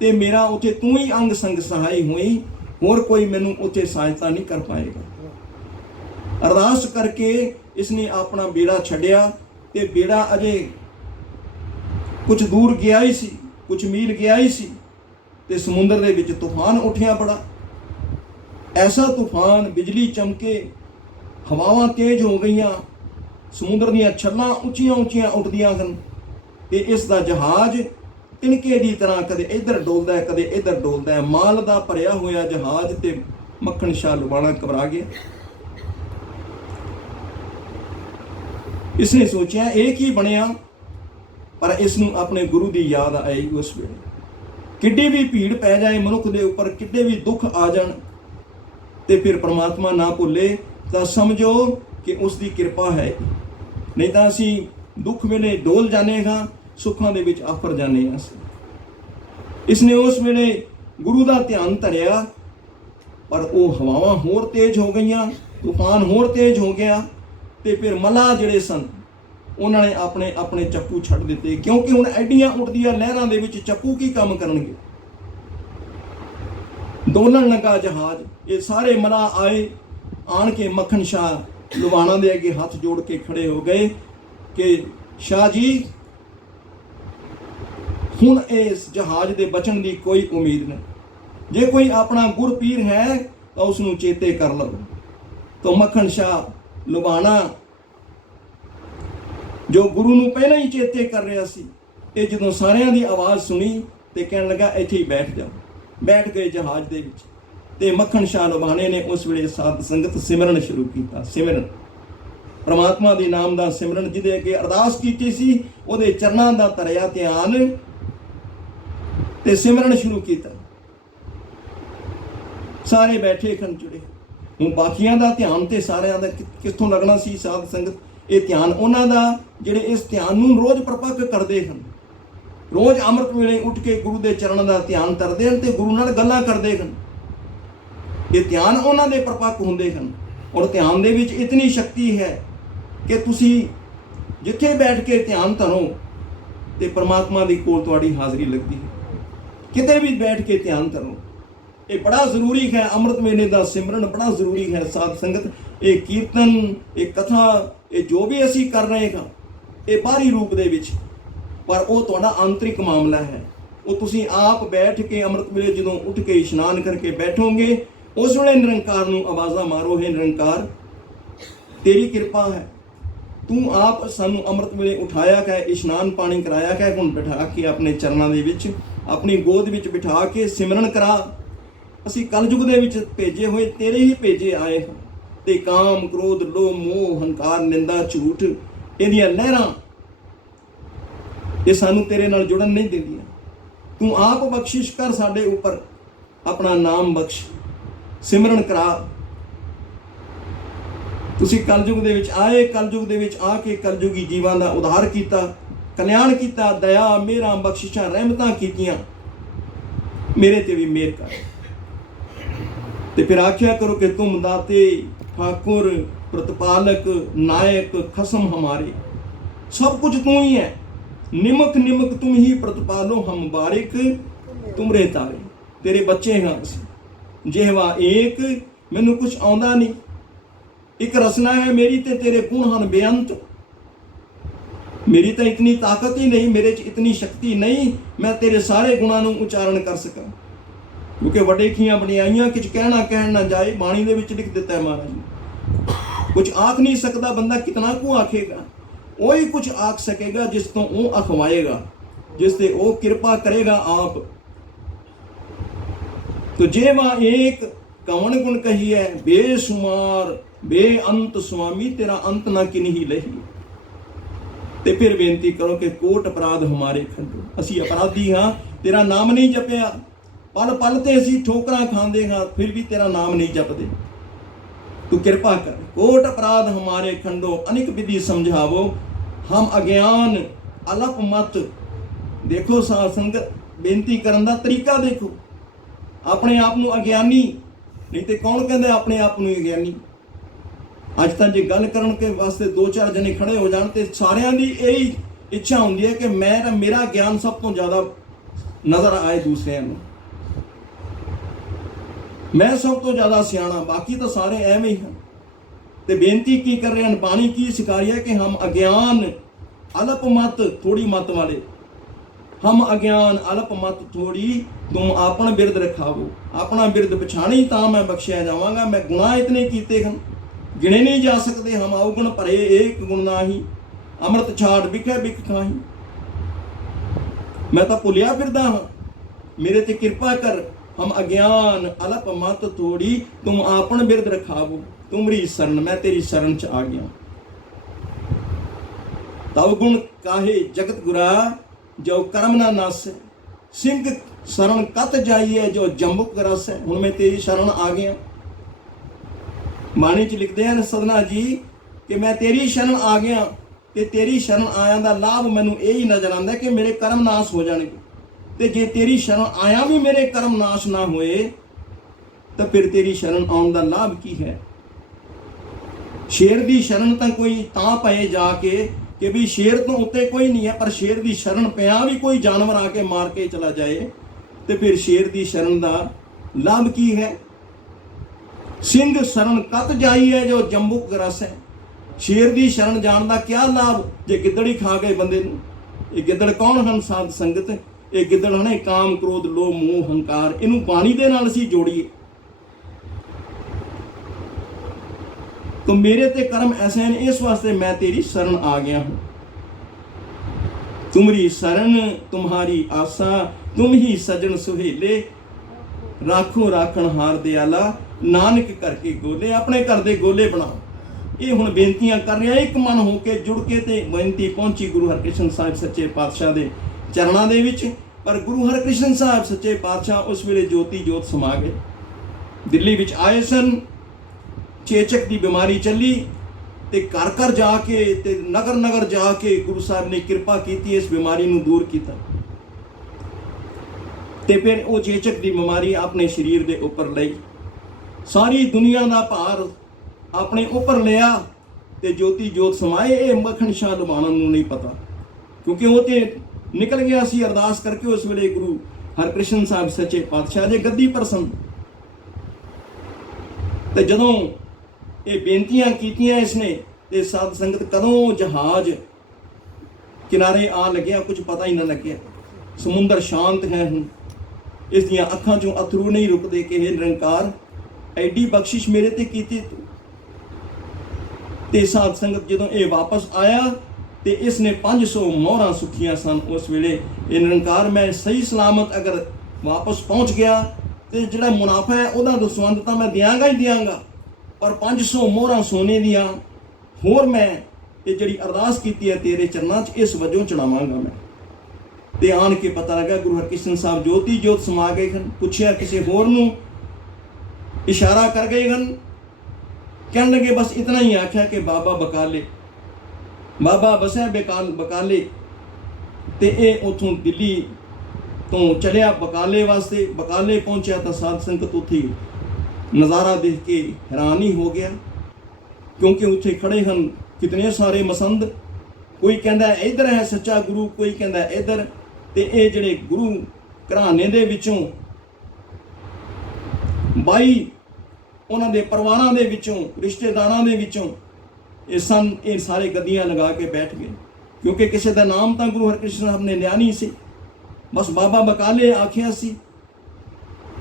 ਤੇ ਮੇਰਾ ਉੱਥੇ ਤੂੰ ਹੀ ਅੰਗ ਸੰਗ ਸਹਾਈ ਹੋਈ, ਹੋਰ ਕੋਈ ਮੈਨੂੰ ਉੱਥੇ ਸਹਾਇਤਾ ਨਹੀਂ ਕਰ ਪਾਏਗਾ। ਅਰਦਾਸ ਕਰਕੇ ਇਸਨੇ ਆਪਣਾ ਬੇੜਾ ਛੱਡਿਆ ਤੇ ਬੇੜਾ ਅਜੇ ਕੁਝ ਦੂਰ ਗਿਆ ਹੀ ਸੀ, ਕੁਝ ਮੀਲ ਗਿਆ ਹੀ ਸੀ ਤੇ ਸਮੁੰਦਰ ਦੇ ਵਿੱਚ ਤੂਫਾਨ ਉੱਠਿਆ ਬੜਾ। ਐਸਾ ਤੂਫਾਨ, ਬਿਜਲੀ ਚਮਕੇ, ਹਵਾਵਾਂ ਤੇਜ਼ ਹੋ ਗਈਆਂ, ਸਮੁੰਦਰ ਦੀਆਂ ਛੱਲਾਂ ਉੱਚੀਆਂ ਉੱਚੀਆਂ ਉੱਠਦੀਆਂ ਹਨ ਤੇ ਇਸ ਦਾ ਜਹਾਜ਼ ਤਿਣਕੇ ਦੀ ਤਰ੍ਹਾਂ ਕਦੇ ਇੱਧਰ ਡੋਲਦਾ ਹੈ, ਕਦੇ ਇੱਧਰ ਡੋਲਦਾ ਹੈ। ਮਾਲ ਦਾ ਭਰਿਆ ਹੋਇਆ ਜਹਾਜ਼ ਤੇ ਮੱਖਣ ਸ਼ਾਹ ਲੁਬਾਣਾ ਘਬਰਾ ਗਿਆ। ਇਸਨੇ ਸੋਚਿਆ ਇਹ ਕੀ ਬਣਿਆ, ਪਰ ਇਸ ਨੂੰ ਆਪਣੇ ਗੁਰੂ ਦੀ ਯਾਦ ਆਈ ਉਸ ਵੇਲੇ। ਕਿੱਡੀ ਵੀ ਭੀੜ ਪੈ ਜਾਏ ਮਨੁੱਖ ਦੇ ਉੱਪਰ, ਕਿੱਡੇ ਵੀ ਦੁੱਖ ਆ ਜਾਣ ਤੇ ਫਿਰ ਪ੍ਰਮਾਤਮਾ ਨਾ ਭੁੱਲੇ ਤਾਂ ਸਮਝੋ ਕਿ ਉਸ ਦੀ ਕਿਰਪਾ ਹੈ। ਨਹੀਂ ਤਾਂ ਅਸੀਂ ਦੁੱਖ ਵੇਲੇ ਡੋਲ ਜਾਂਦੇ ਹਾਂ, ਸੁੱਖਾਂ ਦੇ ਵਿੱਚ ਆਫਰ ਜਾਂਦੇ ਹਾਂ। ਇਸਨੇ ਉਸ ਵੇਲੇ ਗੁਰੂ ਦਾ ਧਿਆਨ ਧਰਿਆ, ਪਰ ਉਹ ਹਵਾਵਾਂ ਹੋਰ ਤੇਜ਼ ਹੋ ਗਈਆਂ, ਤੂਫਾਨ ਹੋਰ ਤੇਜ਼ ਹੋ ਗਿਆ ਤੇ ਫਿਰ ਮੱਲਾ ਜਿਹੜੇ ਸਨ ਉਹਨਾਂ ਨੇ ਆਪਣੇ ਆਪਣੇ ਚੱਪੂ ਛੱਡ ਦਿੱਤੇ, ਕਿਉਂਕਿ ਹੁਣ ਐਡੀਆਂ ਉੱਠਦੀਆਂ ਲਹਿਰਾਂ ਦੇ ਵਿੱਚ ਚੱਪੂ ਕੀ ਕੰਮ ਕਰਨਗੇ। ਡੋਲਣ ਲੱਗਾ ਜਹਾਜ਼। ਇਹ ਸਾਰੇ ਮੱਲਾ ਆਏ, ਆਣ ਕੇ ਮੱਖਣ ਸ਼ਾਹ ਲੁਬਾਣਾ ਦੇ ਅੱਗੇ ਹੱਥ ਜੋੜ ਕੇ ਖੜੇ ਹੋ ਗਏ ਕਿ ਸ਼ਾਹ ਜੀ, ਹੁਣ ਇਸ ਜਹਾਜ਼ ਦੇ ਬਚਣ ਦੀ ਕੋਈ ਉਮੀਦ ਨਹੀਂ। ਜੇ ਕੋਈ ਆਪਣਾ ਗੁਰਪੀਰ ਹੈ ਤਾਂ ਉਸ ਨੂੰ ਚੇਤੇ ਕਰ ਲਓ। ਤਾਂ ਮੱਖਣ ਸ਼ਾਹ ਲੁਬਾਣਾ ਜੋ ਗੁਰੂ ਨੂੰ ਪਹਿਲਾਂ ਹੀ ਚੇਤੇ ਕਰ ਰਿਹਾ ਸੀ, ਇਹ ਜਦੋਂ ਸਾਰਿਆਂ ਦੀ ਆਵਾਜ਼ ਸੁਣੀ ਤੇ ਕਹਿਣ ਲੱਗਾ ਇੱਥੇ ਹੀ ਬੈਠ ਜਾਓ। ਬੈਠ ਗਏ ਜਹਾਜ਼ ਦੇ ਵਿੱਚ ਤੇ ਮੱਖਣ ਸ਼ਾਹ ਲੁਬਾਣੇ ਨੇ ਉਸ ਵੇਲੇ ਸਾਧ ਸੰਗਤ ਸਿਮਰਨ ਸ਼ੁਰੂ ਕੀਤਾ। ਸਿਮਰਨ, ਪ੍ਰਮਾਤਮਾ ਦੇ ਨਾਮ ਦਾ ਸਿਮਰਨ, ਜਿਹਦੇ ਅੱਗੇ ਅਰਦਾਸ ਕੀਤੀ ਸੀ ਉਹਦੇ ਚਰਨਾਂ ਦਾ ਧਰਿਆ ਧਿਆਨ ਤੇ ਸਿਮਰਨ ਸ਼ੁਰੂ ਕੀਤਾ। ਸਾਰੇ ਬੈਠੇ ਖੰਚੁੜੇ। ਹੁਣ ਬਾਕੀਆਂ ਦਾ ਧਿਆਨ ਤੇ ਸਾਰਿਆਂ ਦਾ ਕਿੱਥੋਂ ਲੱਗਣਾ ਸੀ ਸਾਧ ਸੰਗਤ? ਇਹ ਧਿਆਨ ਉਹਨਾਂ ਦਾ ਜਿਹੜੇ ਇਸ ਧਿਆਨ ਨੂੰ ਰੋਜ਼ ਪ੍ਰਪੱਕ ਕਰਦੇ ਹਨ, ਰੋਜ਼ ਅੰਮ੍ਰਿਤ ਵੇਲੇ ਉੱਠ ਕੇ ਗੁਰੂ ਦੇ ਚਰਨਾਂ ਦਾ ਧਿਆਨ ਕਰਦੇ ਹਨ ਤੇ ਗੁਰੂ ਨਾਲ ਗੱਲਾਂ ਕਰਦੇ ਹਨ। ਇਹ ਧਿਆਨ ਉਹਨਾਂ ਦੇ ਪ੍ਰਪੱਕ ਹੁੰਦੇ ਹਨ। ਔਰ ਧਿਆਨ ਦੇ ਵਿੱਚ ਇਤਨੀ ਸ਼ਕਤੀ ਹੈ ਕਿ ਤੁਸੀਂ ਜਿੱਥੇ ਬੈਠ ਕੇ ਧਿਆਨ ਧਰੋ ਤੇ ਪਰਮਾਤਮਾ ਦੀ ਕੋਲ ਤੁਹਾਡੀ ਹਾਜ਼ਰੀ ਲੱਗਦੀ ਹੈ। ਕਿਤੇ ਵੀ ਬੈਠ ਕੇ ਧਿਆਨ ਧਰੋ। ਇਹ ਬੜਾ ਜ਼ਰੂਰੀ ਹੈ। ਅੰਮ੍ਰਿਤ ਵੇਲੇ ਦਾ ਸਿਮਰਨ ਬੜਾ ਜ਼ਰੂਰੀ ਹੈ ਸਾਧ ਸੰਗਤ। ਇਹ ਕੀਰਤਨ, ਇਹ ਕਥਾ, ਇਹ ਜੋ ਵੀ ਅਸੀਂ ਕਰ ਰਹੇ ਹਾਂ ਇਹ ਬਾਹਰੀ ਰੂਪ ਦੇ ਵਿੱਚ, ਪਰ ਉਹ ਤੁਹਾਡਾ ਆਂਤਰਿਕ ਮਾਮਲਾ ਹੈ। ਉਹ ਤੁਸੀਂ ਆਪ ਬੈਠ ਕੇ ਅੰਮ੍ਰਿਤ ਵੇਲੇ ਜਦੋਂ ਉੱਠ ਕੇ ਇਸ਼ਨਾਨ ਕਰਕੇ ਬੈਠੋਗੇ, ਉਸ ਵੇਲੇ ਨਿਰੰਕਾਰ ਨੂੰ ਆਵਾਜ਼ਾਂ ਮਾਰੋ, ਹੈ ਨਿਰੰਕਾਰ ਤੇਰੀ ਕਿਰਪਾ ਹੈ, ਤੂੰ ਆਪ ਸਾਨੂੰ ਅੰਮ੍ਰਿਤ ਵੇਲੇ ਉਠਾਇਆ ਹੈ, ਇਸ਼ਨਾਨ ਪਾਣੀ ਕਰਾਇਆ ਹੈ, ਹੁਣ ਬਿਠਾ ਕੇ ਆਪਣੇ ਚਰਨਾਂ ਦੇ ਵਿੱਚ, ਆਪਣੀ ਗੋਦ ਵਿੱਚ ਬਿਠਾ ਕੇ ਸਿਮਰਨ ਕਰਾ। ਅਸੀਂ ਕਲਯੁਗ ਦੇ ਵਿੱਚ ਭੇਜੇ ਹੋਏ ਤੇਰੇ ਹੀ ਭੇਜੇ ਆਏ ਹਾਂ ਤੇ ਕਾਮ, ਕ੍ਰੋਧ, ਲੋਭ, ਮੋਹ, ਹੰਕਾਰ, ਨਿੰਦਾ, ਝੂਠ, ਇਹਦੀਆਂ ਲਹਿਰਾਂ ਇਹ ਸਾਨੂੰ ਤੇਰੇ ਨਾਲ ਜੁੜਨ ਨਹੀਂ ਦਿੰਦੀਆਂ। ਤੂੰ ਆਪ ਬਖਸ਼ਿਸ਼ ਕਰ ਸਾਡੇ ਉੱਪਰ, ਆਪਣਾ ਨਾਮ ਬਖਸ਼, ਸਿਮਰਨ ਕਰਾ। ਤੁਸੀਂ ਕਲਯੁਗ ਦੇ ਵਿੱਚ ਆਏ, ਕਲਯੁਗ ਦੇ ਵਿੱਚ ਆ ਕੇ ਕਲਯੁਗੀ ਜੀਵਾਂ ਦਾ ਉਧਾਰ ਕੀਤਾ, ਕਲਿਆਣ ਕੀਤਾ, ਦਇਆ, ਮਿਹਰਾਂ, ਬਖਸ਼ਿਸ਼ਾਂ, ਰਹਿਮਤਾਂ ਕੀਤੀਆਂ। ਮੇਰੇ ਤੇ ਵੀ ਮਿਹਰ ਕਰ ਤੇ ਫਿਰ ਆਖਿਆ ਕਰੋ ਕਿ ਤੁਮ ਦਾਤੇ ठाकुर प्रतिपालक नायक खसम हमारे, सब कुछ तू ही है, निमक निमक तुम ही प्रतिपालो हम बारिक तुमरे तारे। तेरे बच्चे हैं ਅਸੀਂ, ਜਿਹਵਾ एक ਮੈਨੂੰ कुछ ਆਉਂਦਾ नहीं, एक रचना है मेरी ते तेरे गुण ਹਨ ਬੇਅੰਤ। मेरी तो इतनी ताकत ही नहीं, मेरे च इतनी शक्ति नहीं मैं तेरे सारे गुणां ਨੂੰ ਉਚਾਰਨ ਕਰ ਸਕਾਂ, ਕਿਉਂਕਿ ਵੱਡੇ ਖੀਆਂ ਬਣਾਈਆਂ ਕੁਝ ਕਹਿਣਾ ਕਹਿਣ ਨਾ ਜਾਏ। ਬਾਣੀ ਦੇ ਵਿੱਚ ਲਿਖ ਦਿੱਤਾ ਹੈ ਮਹਾਰਾਜ ਨੇ, ਕੁਝ ਆਖ ਨਹੀਂ ਸਕਦਾ ਬੰਦਾ, ਕਿਤਨਾ ਕੁ ਆਖੇਗਾ। ਉਹੀ ਕੁਝ ਆਖ ਸਕੇਗਾ ਜਿਸ ਤੋਂ ਉਹ ਅਖਵਾਏਗਾ, ਜਿਸ ਤੇ ਉਹ ਕਿਰਪਾ ਕਰੇਗਾ ਆਪ। तो जेवा एक कवन गुण कही है, बेशुमार बेअंत स्वामी तेरा अंत ना किन्ही लही। ਤੇ ਫਿਰ ਬੇਨਤੀ ਕਰੋ ਕਿ ਕੋਟ ਅਪਰਾਧ ਹਮਾਰੇ ਖੰਡੋ, ਅਸੀਂ ਅਪਰਾਧੀ ਹਾਂ, ਤੇਰਾ ਨਾਮ ਨਹੀਂ ਜਪਿਆ, ਪਲ ਪਲ ਤੇ ਅਸੀਂ ਠੋਕਰਾਂ ਖਾਂਦੇ ਹਾਂ ਫਿਰ ਵੀ ਤੇਰਾ ਨਾਮ ਨਹੀਂ ਜਪਦੇ, ਤੂੰ ਕਿਰਪਾ ਕਰ। ਕੋਟ ਅਪਰਾਧ ਹਮਾਰੇ ਖੰਡੋ ਅਨੇਕ ਵਿਧੀ ਸਮਝਾਵੋ, ਹਮ ਅਗਿਆਨ ਅਲਪ ਮਤ। ਦੇਖੋ ਸਾਧ ਸੰਗਤ, ਬੇਨਤੀ ਕਰਨ ਦਾ ਤਰੀਕਾ ਦੇਖੋ। ਆਪਣੇ ਆਪ ਨੂੰ ਅਗਿਆਨੀ, ਨਹੀਂ ਤੇ ਕੌਣ ਕਹਿੰਦਾ ਆਪਣੇ ਆਪ ਨੂੰ ਅਗਿਆਨੀ? ਅੱਜ ਤਾਂ ਜੇ ਗੱਲ ਕਰਨ ਕੇ ਵਾਸਤੇ 2-4 ਜਣੇ ਖੜੇ ਹੋ ਜਾਣ ਤੇ ਸਾਰਿਆਂ ਦੀ ਇਹੀ ਇੱਛਾ ਹੁੰਦੀ ਹੈ ਕਿ ਮੇਰਾ ਗਿਆਨ ਸਭ ਤੋਂ ਜ਼ਿਆਦਾ ਨਜ਼ਰ ਆਏ ਦੂਸਰਿਆਂ ਨੂੰ, ਮੈਂ ਸਭ ਤੋਂ ਜ਼ਿਆਦਾ ਸਿਆਣਾ, ਬਾਕੀ ਤਾਂ ਸਾਰੇ ਐਵੇਂ ਹੀ ਹਨ। ਤੇ ਬੇਨਤੀ ਕੀ ਕਰ ਰਹੇ ਹਨ? ਬਾਣੀ ਕੀ ਸਿਖਾ ਰਹੀ ਹੈ ਕਿ ਹਮ ਅਗਿਆਨ ਅਲਪ ਮਤ, ਥੋੜੀ ਮਤ ਵਾਲੇ। ਹਮ ਅਗਿਆਨ ਅਲਪ ਮਤ ਥੋੜੀ, ਤੁਮ ਆਪਣ ਬਿਰਦ ਰਖਾਵੋ। ਆਪਣਾ ਬਿਰਦ ਪਛਾਣੀ ਤਾਂ ਮੈਂ ਬਖਸ਼ਿਆ ਜਾਵਾਂਗਾ। ਮੈਂ ਗੁਨਾਹ ਇਤਨੇ ਕੀਤੇ ਹਨ, ਗਿਣੇ ਨਹੀਂ ਜਾ ਸਕਦੇ। ਹਮ ਔਗਣ ਭਰੇ ਏਕ ਗੁਣ ਨਾਹੀ, ਅੰਮ੍ਰਿਤ ਛਾੜ ਵਿਖੇ ਬਿਖ ਖਾਹੀ। ਮੈਂ ਤਾਂ ਭੁੱਲਿਆ ਫਿਰਦਾ ਹਾਂ, ਮੇਰੇ ਤੇ ਕਿਰਪਾ ਕਰ। ਹਮ ਅਗਿਆਨ ਅਲਪ ਮਤ ਥੋੜੀ, ਤੁਮ ਆਪਣ ਬਿਰਦ ਰਖਾਵੋ। ਤੁਮਰੀ ਸ਼ਰਨ, ਮੈਂ ਤੇਰੀ ਸ਼ਰਨ ਚ ਆ ਗਿਆ। ਤਵ ਗੁਣ ਕਾਹੇ ਜਗਤ ਗੁਰਾ, ਜੋ ਕਰਮ ਨਾ ਨਾਸੈ। ਸਿੰਘ ਸ਼ਰਨ ਕਤ ਜਾਈਏ, ਜੋ ਜੰਬੁਕ ਰਸ ਹੈ। ਹੁਣ ਮੈਂ ਤੇਰੀ ਸ਼ਰਨ ਆ ਗਿਆ। ਬਾਣੀ ਚ ਲਿਖਦੇ ਹਨ ਸਦਨਾ ਜੀ ਕਿ ਮੈਂ ਤੇਰੀ ਸ਼ਰਨ ਆ ਗਿਆ, ਕਿ ਤੇਰੀ ਸ਼ਰਨ ਆਇਆਂ ਦਾ ਲਾਭ ਮੈਨੂੰ ਇਹ ਹੀ ਨਜ਼ਰ ਆਉਂਦਾ ਕਿ ਮੇਰੇ ਕਰਮ ਨਾਸ਼ ਹੋ ਜਾਣਗੇ। ਤੇ ਜੇ ਤੇਰੀ ਸ਼ਰਨ ਆਇਆ ਵੀ ਮੇਰੇ ਕਰਮ ਨਾਸ਼ ਨਾ ਹੋਏ ਤਾਂ ਫਿਰ ਤੇਰੀ ਸ਼ਰਨ ਆਉਣ ਦਾ ਲਾਭ ਕੀ ਹੈ? ਸ਼ੇਰ ਦੀ ਸ਼ਰਨ ਤਾਂ ਕੋਈ ਤਾਂ ਪਏ ਜਾ ਕੇ ਕਿ ਵੀ ਸ਼ੇਰ ਤੋਂ ਉੱਤੇ ਕੋਈ ਨਹੀਂ ਹੈ, ਪਰ ਸ਼ੇਰ ਦੀ ਸ਼ਰਨ ਪਿਆ ਵੀ ਕੋਈ ਜਾਨਵਰ ਆ ਕੇ ਮਾਰ ਕੇ ਚਲਾ ਜਾਏ ਤੇ ਫਿਰ ਸ਼ੇਰ ਦੀ ਸ਼ਰਨ ਦਾ ਲਾਭ ਕੀ ਹੈ? ਸਿੰਘ ਸ਼ਰਨ ਕਤ ਜਾਈਏ, ਜੋ ਜੰਬੁਕ ਰਸ ਹੈ। ਸ਼ੇਰ ਦੀ ਸ਼ਰਨ ਜਾਣ ਦਾ ਕੀ ਲਾਭ ਜੇ ਗਿੱਦੜ ਹੀ ਖਾ ਗਏ ਬੰਦੇ ਨੂੰ? ਇਹ ਗਿੱਦੜ ਕੌਣ ਹਨ ਸਾਧ ਸੰਗਤ? ਇਹ ਗਿੱਦੜ ਹਨ ਕਾਮ, ਕ੍ਰੋਧ, ਲੋਭ, ਮੋਹ, ਹੰਕਾਰ। ਇਹਨੂੰ ਬਾਣੀ ਦੇ ਨਾਲ ਅਸੀਂ ਜੋੜੀਏ तो मेरे ते कर्म ऐसे हैं, इस वास्ते मैं तेरी शरण आ गया हूं। तुमरी शरण तुम्हारी आशा, तुम ही सजन सुहेले। राखो राखण हार दयाला, नानक करके गोले। अपने घर दे गोले बनाओ। ये हुण बेनतियां कर रहा, एक मन हो के जुड़ के ते बेनती पहुंची गुरु हरकृष्ण साहिब सच्चे पातशाह दे चरणों दे विच। पर गुरु हरकृष्ण साहिब सच्चे पातशाह उस वेले ज्योति जोत समा गए। दिल्ली विच आए सन, चेचक की बीमारी चली ते घर घर जाके ते नगर नगर जाके गुरु साहब ने कृपा की, इस बीमारी नूं दूर किया। ते फिर वो चेचक की बीमारी अपने शरीर के उपर लई, सारी दुनिया का भार अपने उपर लिया ते ज्योति जोत समाए। ये मखण शाह लुबाना नूं नहीं पता, क्योंकि वो तो निकल गया सी अरदास करके उस वेले गुरु हरकृष्ण साहब सच्चे पातशाह जे गद्दी पर सन। ते जदों ये बेनतियां कीतियां इसने ते साध संगत कदों जहाज किनारे आ लग्या कुछ पता ही ना लग्या। समुंदर शांत है हुण, इस दियां अखां चों अथरू नहीं रुकदे कि हे निरंकार एडी बख्शिश मेरे ते कीती तू। ते साध संगत जदों ये वापस आया ते इसने 500 मोहरां सुखियां सन उस वेले। ये निरंकार मैं सही सलामत अगर वापस पहुंच गया तो जिहड़ा मुनाफा है उहदा दसवंध तां मैं दियांगा ही दियांगा, पर 500 मोहरां सोने दियां होर मैं ये जिहड़ी अरदास कीती है तेरे चरनां 'च इस वजों चढ़ावांगा मैं। ते आन के पता लगा गुरु हरकृष्ण साहब ज्योति जोत समा गए हन। पुछया किसी होर नूं इशारा कर गए हन, कहन लगे बस इतना ही आख्या कि बाबा बकाले, बाबा बसै बकाले। ते ये उथों दिल्ली तो चलिया बकाले वास्ते। बकाले पहुंचा तो साध संगत उत्थे नज़ारा देख के हैरान ही हो गया, क्योंकि उत्थे खड़े हैं कितने सारे मसंद। कोई कहता है इधर है सच्चा गुरु, कोई कहता है इधर। तो ये जड़े गुरु घराने दे विचों 22 उन्होंने परिवारों दे विचों रिश्तेदारों दे विचों ये सन, ये सारे गद्दियां लगा के बैठ गए, क्योंकि किसी का नाम तो गुरु हरकृष्ण साहब ने लिया नहीं सी, बस बाबा बकाले आखिया सी।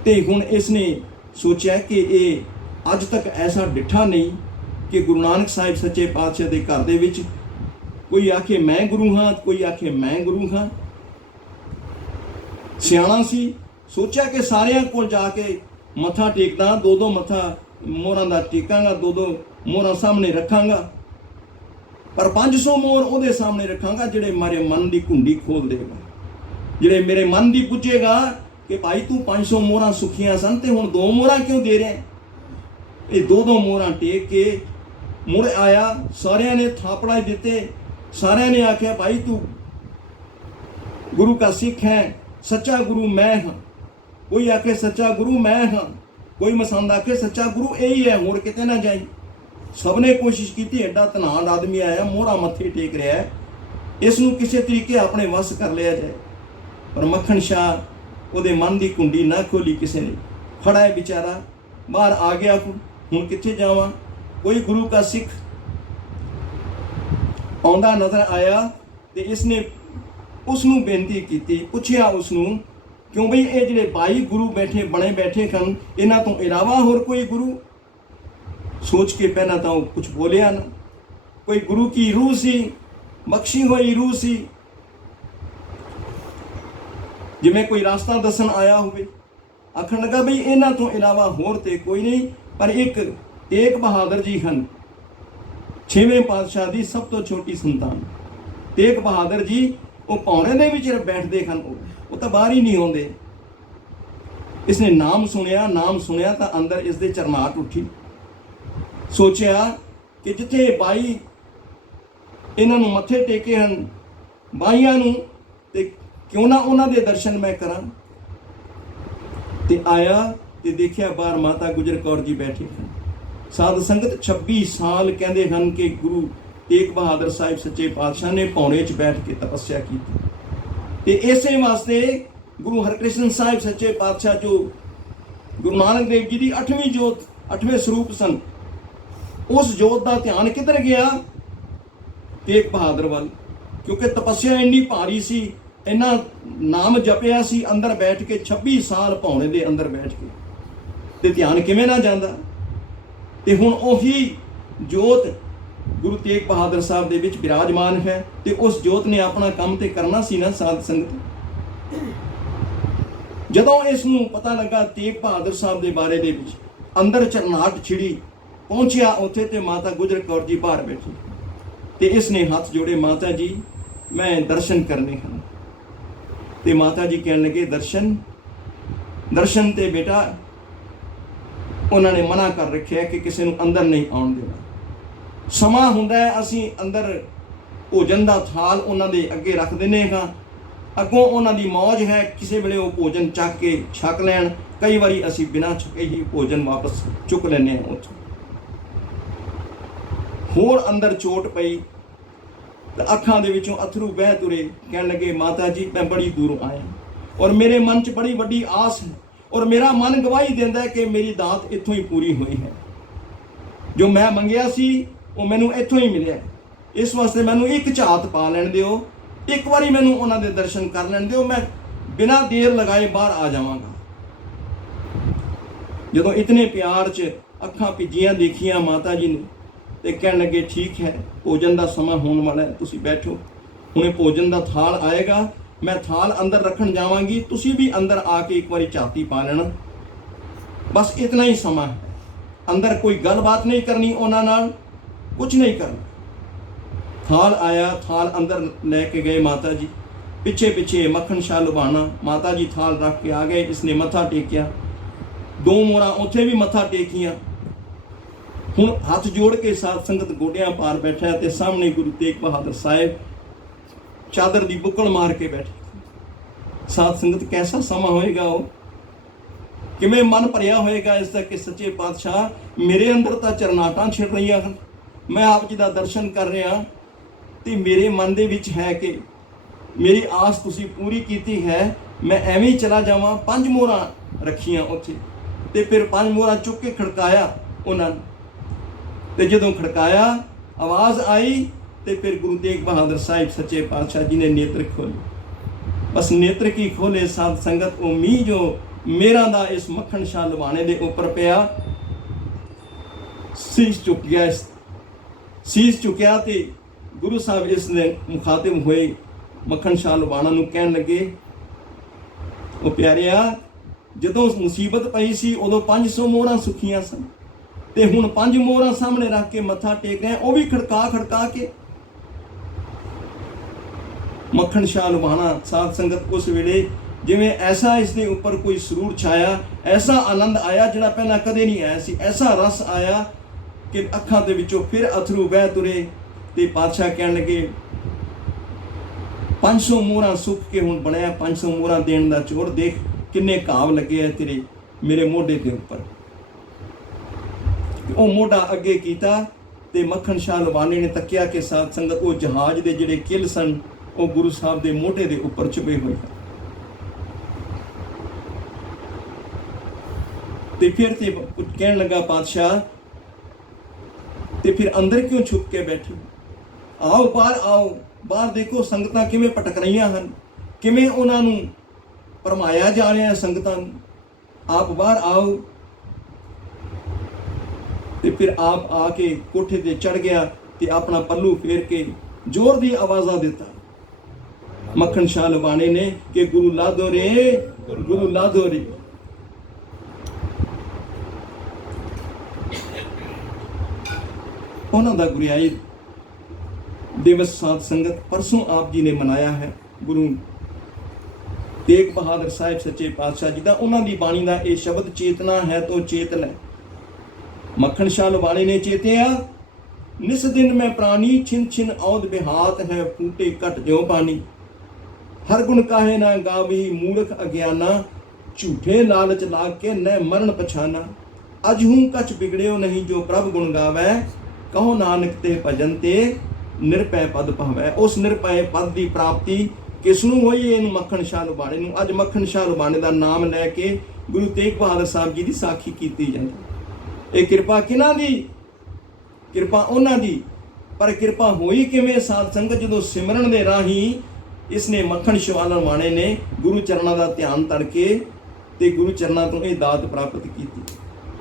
ते हुण इसने सोचा कि ये अज तक ऐसा डिठा नहीं कि गुरु नानक साहिब सच्चे पातशाह के घर दे विच कोई आखे मैं गुरु हाँ, कोई आखे मैं गुरु हाँ। सियाणा सी, सोचा कि सारियां कोल जाके मत्था टेकदा, दो मत्था मोहरां दा टेकांगा, दो मोहरां सामने रखांगा, पर 500 मोहर उहदे सामने रखांगा जिहड़े मेरे मन की कुंडी खोल देगा, जिहड़े मेरे मन की पुछेगा कि भाई तू 500 मोहरां सुखियां सन ते हुण 2 मोहरां क्यों दे रहा है। ये 2 मोहरां टेक के मुड़ आया, सारियां ने थापड़ा दिते सारे ने आख्या भाई तू गुरु का सिख है, सच्चा गुरु मैं हाँ। कोई आखे सच्चा गुरु मैं हाँ, कोई मसंद आखे सच्चा गुरु यही है, होर किते ना जाई। सबने कोशिश की, एडा धनान आदमी आया, मोहरा मत्थे टेक रहा है, इसनू किसी तरीके अपने वस कर लिया जाए। पर मक्खन शाह उहदे मन की कुंडी ना खोली किसी ने, खड़ा है बेचारा, बाहर आ गया। हुण कित्थे जावां? कोई गुरु का सिख आउंदा नज़र आया तो इसने उसनू बेनती की, पुछया उसनू क्यों बई ये जिहड़े 22 गुरु बैठे बने बैठे खन, इन्हां तो इलावा होर कोई गुरु? सोच के पहला तो कुछ बोलिया ना। कोई गुरु की रूह सी, बख्शी हुई रूह सी, जिवें कोई रास्ता दसन आया होवे। आखन लगा बई इन्हां तो इलावा होर ते कोई नहीं, पर एक तेग बहादुर जी हन, 6वें पातशाह की सब तो छोटी संतान। तेग बहादुर जी वो पौने दे विच बैठते हैं, वो तो बाहर ही नहीं आते। इसने नाम सुनिया तो अंदर इसके चरनाट उठी। सोचा कि जिथे 22 इन्हों मत्थे टेके हैं, 22 ते क्यों ना उन्हों के दर्शन मैं करा। ते आया ते देखिया बाहर माता गुजर कौर जी बैठे हैं। साध संगत 26 साल कहते हैं कि गुरु तेग बहादुर साहिब सच्चे पातशाह ने पौने च बैठ के तपस्या की। ते इसे वास्ते गुरु हरकृष्ण साहिब सच्चे पातशाह जो गुरु नानक देव जी की 8वीं जोत 8वें स्वरूप सन, उस जोत का ध्यान किधर गया? तेग बहादुर वाल। क्योंकि तपस्या इन्नी भारी सी, इन्ना नाम जपिया सी, अंदर बैठ के 26 साल पौने दे अंदर बैठ के, ते ध्यान किवें ना जांदा। ते हुण ओही जोत गुरु तेग बहादुर साहब दे विच विराजमान है, ते उस जोत ने अपना काम ते करना सी ना। साध संगत जदों इसनू पता लगा तेग बहादुर साहब दे बारे दे विच, अंदर चरनाट छिड़ी, पहुंचिया उत्थे ते माता गुजर कौर जी बाहर बैठी, ते इसने हाथ जोड़े, माता जी मैं दर्शन करने हैं। ते माता जी कहने लगे दर्शन ते बेटा उन्होंने मना कर रखा कि किसी नूं अंदर नहीं आउण देना। समा हुंदा है असीं अंदर भोजन का थाल उन्होंने अगे रख देने हाँ, अगों उन्होंने मौज है, किसी वेले वो भोजन चक के छक लैन, कई बारी असीं बिना छके ही भोजन वापस चुक लैने उत्थों। होर अंदर चोट पई तो अखां दे विचों अथरू बह तुरे, कहण लगे माता जी मैं बड़ी दूरों आया और मेरे मन च बड़ी वड्डी आस है, और मेरा मन गवाही देंदा है कि मेरी दात इत्थों ही पूरी हुई है। जो मैं मंगिया सी वो मैनू इत्थों ही मिलिया। इस वास्ते मैनू एक झात पा लैण दिओ, एक बारी मैनू उन्हां दे दर्शन कर लैण दिओ, मैं बिना देर लगाए बाहर आ जावांगा। जदों इतने प्यार च अखां भिजियां देखियां माता जी ने, ते कहण लगे ठीक है भोजन का समा होने वाला है, तुसीं बैठो, हुणे भोजन का थाल आएगा, मैं थाल अंदर रखण जावांगी, तुसीं भी अंदर आके एक बारी झाती पा लेना, बस इतना ही समा है। अंदर कोई गलबात नहीं करनी उन्हां नाल, कुछ नहीं करना। थाल आया, थाल अंदर लेके गए माता जी, पिछे पिछे मक्खन शाह लुभाना, माता जी थाल रख के आ गए। इसने मत्था टेकिया, 2 मोहरा उत्थे भी मत्था टेकियां। हुण हाथ जोड़ के साध संगत गोडियां पार बैठा है, ते सामने गुरु तेग बहादुर साहिब चादर दी बुक्कल मार के बैठे। साध संगत कैसा समा होएगा, वो किवें मन भरिया होएगा इसका कि सच्चे पातशाह मेरे अंदर तो चरनाटां छिड़ रहीआं हन, मैं आप जी का दर्शन कर रहा, तो मेरे मन दे विच है कि मेरी आस तुसीं पूरी कीती है, मैं एवें ही चला जावां। 5 मोहरां रखियां उत्थे, ते फिर 5 मोहरां चुक के खड़काया उन्होंने, ते जदों खड़काया आवाज़ आई, तो फिर गुरु तेग बहादुर साहिब सच्चे पातशाह जी ने नेत्र खोले। बस नेत्र की खोले साध संगत, वो मींह जो मेरा दा इस मक्खन शाह लुभाने दे उपर पिया, शीश चुक गया, शीश चुकिया तो गुरु साहब इसने मुखातिब हुए मक्खन शाह लुभाना नूं कहण लगे, वो प्यारिया जदों मुसीबत पई सी उदों 500 मोहरां सुखियां सन, ते हुण 5 मोहरां सामने रख के मत्था टेक रहे, वो भी खड़का खड़का के। मक्खन शाह लुभाना साध संगत उस वेले जिवें ऐसा इसके ऊपर कोई सरूर छाया, ऐसा आनंद आया जिहड़ा पहला कदे नहीं आया सी, ऐसा रस आया कि अखां दे विचों फिर अथरू बह तुरे। ते पातशाह कहण लगे 500 ਮੋਹਰਾਂ ਸੁੱਕ ਕੇ ਹੁਣ ਬਣਿਆ 500 ਮੋਹਰਾਂ ਦੇਣ ਦਾ ਚੋਰ। ਦੇਖ ਕਿੰਨੇ ਘਾਵ ਲੱਗੇ ਆ ਤੇਰੇ ਮੇਰੇ ਮੋਢੇ ਦੇ ਉੱਪਰ। ਉਹ ਮੋਢਾ ਅੱਗੇ ਕੀਤਾ ਤੇ ਮੱਖਣ ਸ਼ਾਹ ਲਵਾਨੀ ਨੇ ਤੱਕਿਆ ਕਿ ਸਾਧ ਸੰਗਤ ਉਹ ਜਹਾਜ਼ ਦੇ ਜਿਹੜੇ ਕਿੱਲ ਸਨ ਉਹ ਗੁਰੂ ਸਾਹਿਬ ਦੇ ਮੋਢੇ ਦੇ ਉੱਪਰ ਛੁਪੇ ਹੋਏ ਹਨ। ਤੇ ਫਿਰ ਤੇ ਕੁਝ ਕਹਿਣ ਲੱਗਾ ਪਾਤਸ਼ਾਹ, ਤੇ ਫਿਰ ਅੰਦਰ ਕਿਉਂ ਛੁਪ ਕੇ ਬੈਠੇ? ਆਓ ਬਾਹਰ ਆਓ, ਬਾਹਰ ਦੇਖੋ ਸੰਗਤਾਂ ਕਿਵੇਂ ਭਟਕ ਰਹੀਆਂ ਹਨ, ਕਿਵੇਂ ਉਹਨਾਂ ਨੂੰ ਭਰਮਾਇਆ ਜਾ ਰਿਹਾ ਹੈ ਸੰਗਤਾਂ ਨੂੰ। ਆਪ ਬਾਹਰ ਆਓ। ਤੇ ਫਿਰ ਆਪ ਆ ਕੇ ਕੋਠੇ ਤੇ ਚੜ ਗਿਆ ਤੇ ਆਪਣਾ ਪੱਲੂ ਫੇਰ ਕੇ ਜ਼ੋਰ ਦੀ ਆਵਾਜ਼ਾਂ ਦਿੱਤਾ ਮੱਖਣ ਸ਼ਾਹ ਲਵਾਣੇ ਨੇ ਕਿ ਗੁਰੂ ਲਾਧੋ ਰੇ, ਗੁਰੂ ਲਾਧੋ ਰੇ। ਉਹਨਾਂ ਦਾ ਗੁਰਿਆਈ ਦਿਵਸ ਸਾਧ ਸੰਗਤ ਪਰਸੋਂ ਆਪ ਜੀ ਨੇ ਮਨਾਇਆ ਹੈ। ਗੁਰੂ ਤੇਗ ਬਹਾਦਰ ਸਾਹਿਬ ਸੱਚੇ ਪਾਤਸ਼ਾਹ ਜੀ ਦਾ, ਉਹਨਾਂ ਦੀ ਬਾਣੀ ਦਾ ਇਹ ਸ਼ਬਦ ਚੇਤਨਾ ਹੈ ਤੋ ਚੇਤ ਲੈ। ਮੱਖਣ ਸ਼ਾਹ ਲਵਾਣੇ ਨੇ ਚੇਤਿਆ, ਨਿਸ ਦਿਨ ਮੈਂ ਪ੍ਰਾਣੀ ਛਿਨ ਛਿਨ ਔਦ ਬਿਹਾਤ ਹੈ ਫੂਟੇ ਘਟ ਜਿਉ ਪਾਣੀ। ਹਰ ਗੁਣ ਕਾਹੇ ਨਾ ਗਾਵੀ ਮੂਰਖ ਅਗਿਆਨਾ, ਝੂਠੇ ਲਾਲਚ ਲਾਗ ਕੇ ਨੈ ਮਰਨ ਪਛਾਨਾ। ਅਜ ਹੂੰ ਕਛ ਬਿਗੜਿਓ ਨਹੀਂ ਜੋ ਪ੍ਰਭ ਗੁਣ ਗਾਵੈ, ਕਹੋ ਨਾਨਕ ਤੇ ਭਜਨ ਤੇ ਨਿਰਭੈ ਪਦ ਭਾਵੈ। ਉਸ ਨਿਰਭੈ ਪਦ ਦੀ ਪ੍ਰਾਪਤੀ ਕਿਸ ਨੂੰ ਹੋਈ? ਇਹਨੂੰ ਮੱਖਣ ਸ਼ਾਹ ਲਵਾਣੇ ਨੂੰ। ਅੱਜ ਮੱਖਣ ਸ਼ਾਹ ਲਵਾਣੇ ਦਾ ਨਾਮ ਲੈ ਕੇ ਗੁਰੂ ਤੇਗ ਬਹਾਦਰ ਸਾਹਿਬ ਜੀ ਦੀ ਸਾਖੀ ਕੀਤੀ ਜਾਂਦੀ। ਇਹ ਕਿਰਪਾ ਕਿਹਨਾਂ ਦੀ? ਕਿਰਪਾ ਉਹਨਾਂ ਦੀ। ਪਰ ਕਿਰਪਾ ਹੋਈ ਕਿਵੇਂ ਸਾਧ ਸੰਗਤ? ਜਦੋਂ ਸਿਮਰਨ ਦੇ ਰਾਹੀਂ ਇਸਨੇ ਮੱਖਣ ਸ਼ਾਹ ਲਵਾਣੇ ਨੇ ਗੁਰੂ ਚਰਨਾਂ ਦਾ ਧਿਆਨ ਤੜਕੇ ਤੇ ਗੁਰੂ ਚਰਨਾਂ ਤੋਂ ਇਹ ਦਾਤ ਪ੍ਰਾਪਤ ਕੀਤੀ।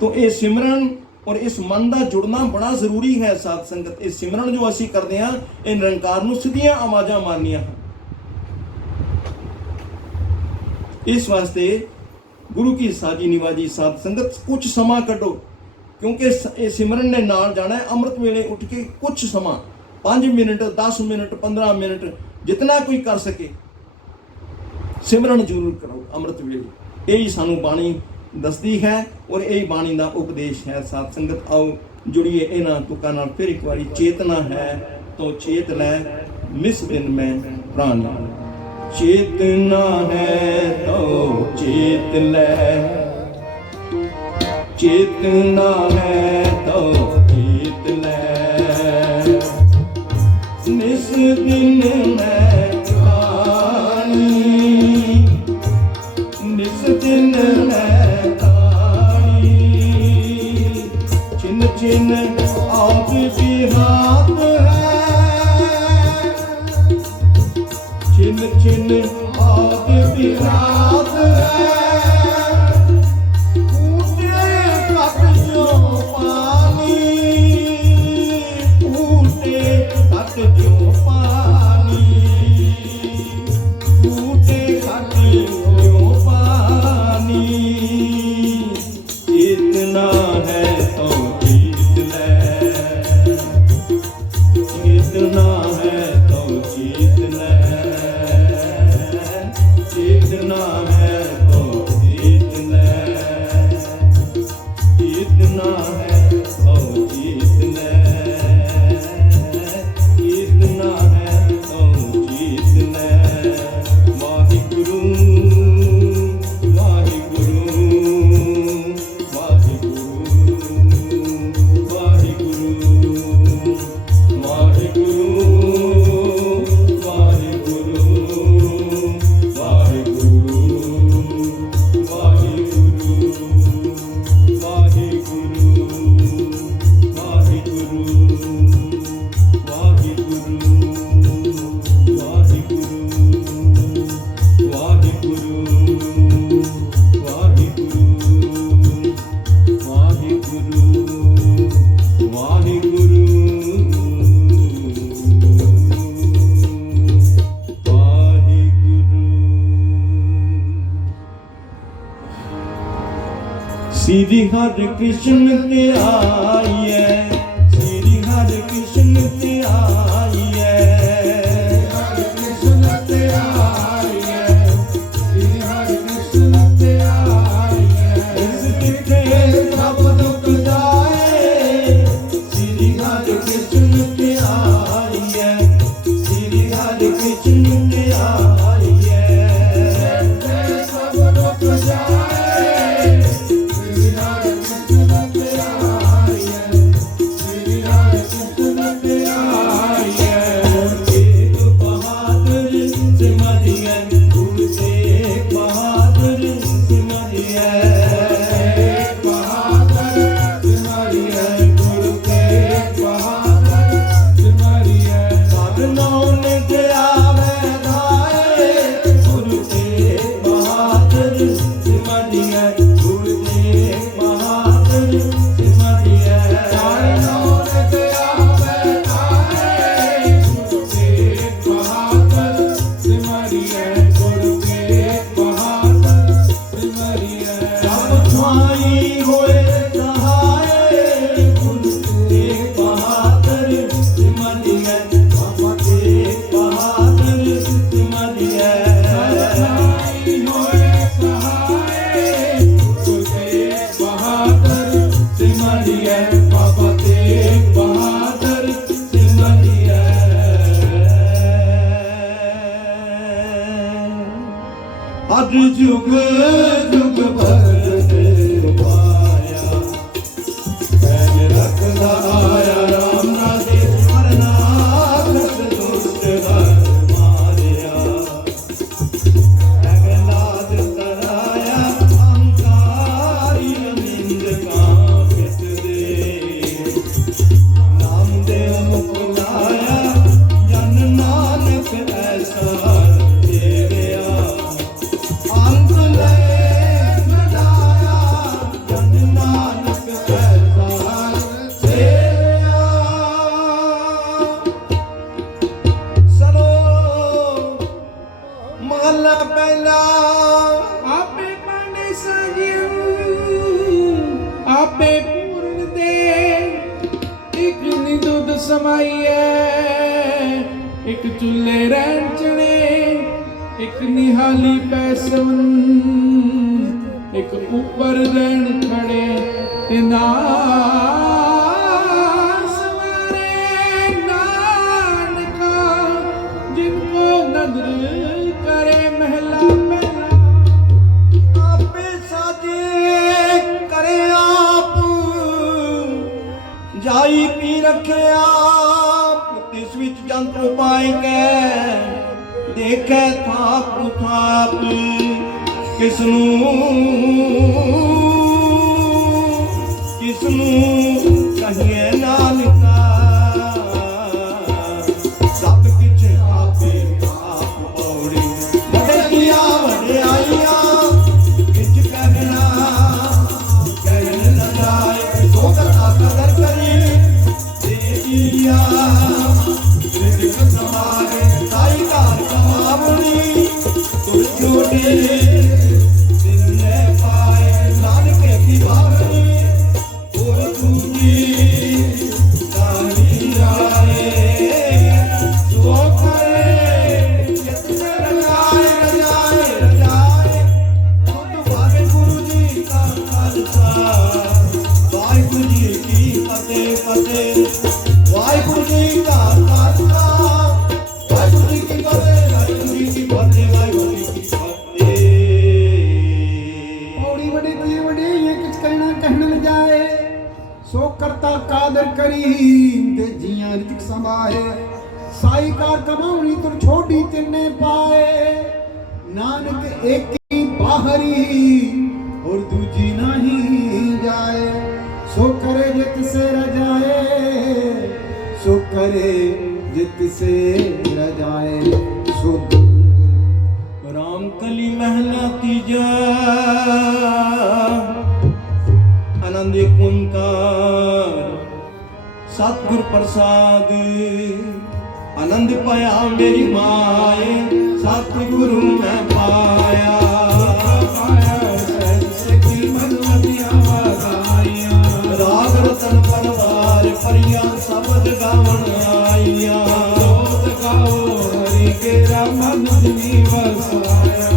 ਤੋਂ ਇਹ ਸਿਮਰਨ ਔਰ ਇਸ ਮਨ ਦਾ ਜੁੜਨਾ ਬੜਾ ਜ਼ਰੂਰੀ ਹੈ ਸਾਧ ਸੰਗਤ। ਇਹ ਸਿਮਰਨ ਜੋ ਅਸੀਂ ਕਰਦੇ ਹਾਂ ਇਹ ਨਿਰੰਕਾਰ ਨੂੰ ਸਿੱਧੀਆਂ ਆਵਾਜ਼ਾਂ ਮਾਰਨੀਆਂ ਹਨ। ਇਸ ਵਾਸਤੇ ਗੁਰੂ ਕੀ ਸਾਜੀ ਨਿਵਾਜੀ ਸਾਧ ਸੰਗਤ ਕੁਝ ਸਮਾਂ ਕੱਢੋ, ਕਿਉਂਕਿ ਇਹ ਸਿਮਰਨ ਨੇ ਨਾਲ ਜਾਣਾ ਹੈ। ਅੰਮ੍ਰਿਤ ਵੇਲੇ ਉੱਠ ਕੇ ਕੁਝ ਸਮਾਂ 5 ਮਿੰਟ 10 ਮਿੰਟ 15 ਮਿੰਟ ਜਿਤਨਾ ਕੋਈ ਕਰ ਸਕੇ ਸਿਮਰਨ ਜ਼ਰੂਰ ਕਰੋ ਅੰਮ੍ਰਿਤ ਵੇਲੇ। ਇਹ ਹੀ ਸਾਨੂੰ ਬਾਣੀ ਦੱਸਦੀ ਹੈ ਔਰ ਇਹ ਬਾਣੀ ਦਾ ਉਪਦੇਸ਼ ਹੈ। ਸਾਧ ਸੰਗਤ ਆਓ ਜੁੜੀਏ ਇਹਨਾਂ ਤੁਕਾਂ ਨਾਲ ਫਿਰ ਇੱਕ ਵਾਰੀ। ਚੇਤਨਾ ਹੈ ਤੋ ਚੇਤ ਲੈ, ਨਿਸ ਦਿਨ ਮੈਂ ਪ੍ਰਾਣ ਲਾ। ਚੇਤਨਾ ਹੈ ਤੋ ਚੇਤ ਲੈ, ਚੇਤਨਾ ਹੈ ਤੋ ਚੇਤ ਲੈ। ਨਿਸ ਦਿਨ ਮੈਂ ਪ੍ਰਾਣੀ, ਨਿਸ ਦਿਨ ਮੈਂ ਪ੍ਰਾਣੀ। ਛਿਨ ਛਿਨ ਆਪ ਬਿਹਾਤ ਹੈ, ਛਿਨ ਛਿਨ ਆਪ ਬਿਹਾਤ ਹੈ। श्री हरे कृष्ण ते आइए, श्री हरे कृष्ण ते आइए, हरे कृष्ण ते आइए, श्री हरे कृष्ण ते आइए। इस तिथे सब दुख जाए, श्री हरे कृष्ण ते आइए, श्री हरे कृष्ण ते ਆਈਏ ਸਭ ਰੁਕ ਜਾਏ ਤੇਰੀ ਹਰ ਕਿਸਮਤ ਆਈਏ ਤੇਰੀ ਹਰ ਕਿਸਮਤ ਆਈਏ तेग बहादुर सिमरिए गुरु तेग बहादुर सिमरिए बहादुर सिमरिए गुरु तेग बहादुर सिमरिए साधनों ने गया धाए गुरु तेग बहादुर सिमरिए गुरु तेग बहादुर सिमरिए साधनों ने गया बैठाए गुरु तेग बहादुर सिमरिए गुरु तेग बहादुर सिमरिए सब छुआई होए सहाय गुरु तेग बहादुर सिमरिए बाबा तेग बहादुर सिमरिए सहाय होए सहाय गुरु तेग बहादुर सिमरिए बाबा तेग बहादुर सिमरिए हर जुग जुग भगत पाया पैन रखदा आया राम राजे हरनाथ दुष्ट हर मारिया जगन्नाथ तराया अहंकारी निंद कांपित दे नामदेव मुकुलाया जन नानक ऐसा देवया अंत ले सजाया जन नानक ऐसा देवया सलो महला पहला आपे पाने साजियो आपे पूर्ण दे एक नी दुध समाइए एक चुल्ले रहन चने एक निहाली पैसवन एक ऊपर रहन खड़े ते ना सवारे नानका जिनको नदर करे महला पहला आपे साजे करे आप जाई पी रखे आप तिस विच जंतु पाए के देखे थाप थाप किसनू कहिए नानका सब किछ आपे आप पौड़ी वडे किया वडे आईया किछ कहना कहन न जाए तो कदर करी देविया रिदिक समारे साई कार कमावनी तुर जोड़े जिन्ने पाए नानक की बावनी और दूजी दानी आए जो करे जितने रजाए खुद वाहिगुरु जी का खालसा वाहिगुरु जी की फतेह वाहिगुरु जी का खालसा वाहिगुरु जी की फतेह वाहिगुरु जी की फतेह वाहिगुरु जी की फतेह पौड़ी बड़ी दी बड़ी ये कुछ कहना कहने न जाए सो करता कादर करी ते जियां रिजक संभाए साई कार कमावनी तुर छोड़ी तिन्ने पाए नानक एक ही बाहरी और दूजी नहीं जाए सो करे जित से रजाए सो करे जित से रजाए सो राम कली महला तीजा आनंद कुंकार सतगुर प्रसाद आनंद पाया मेरी माए सतगुरु मैं पाया राग रतन परवार परिया शब्द गावन आईया मन दिनी वसाया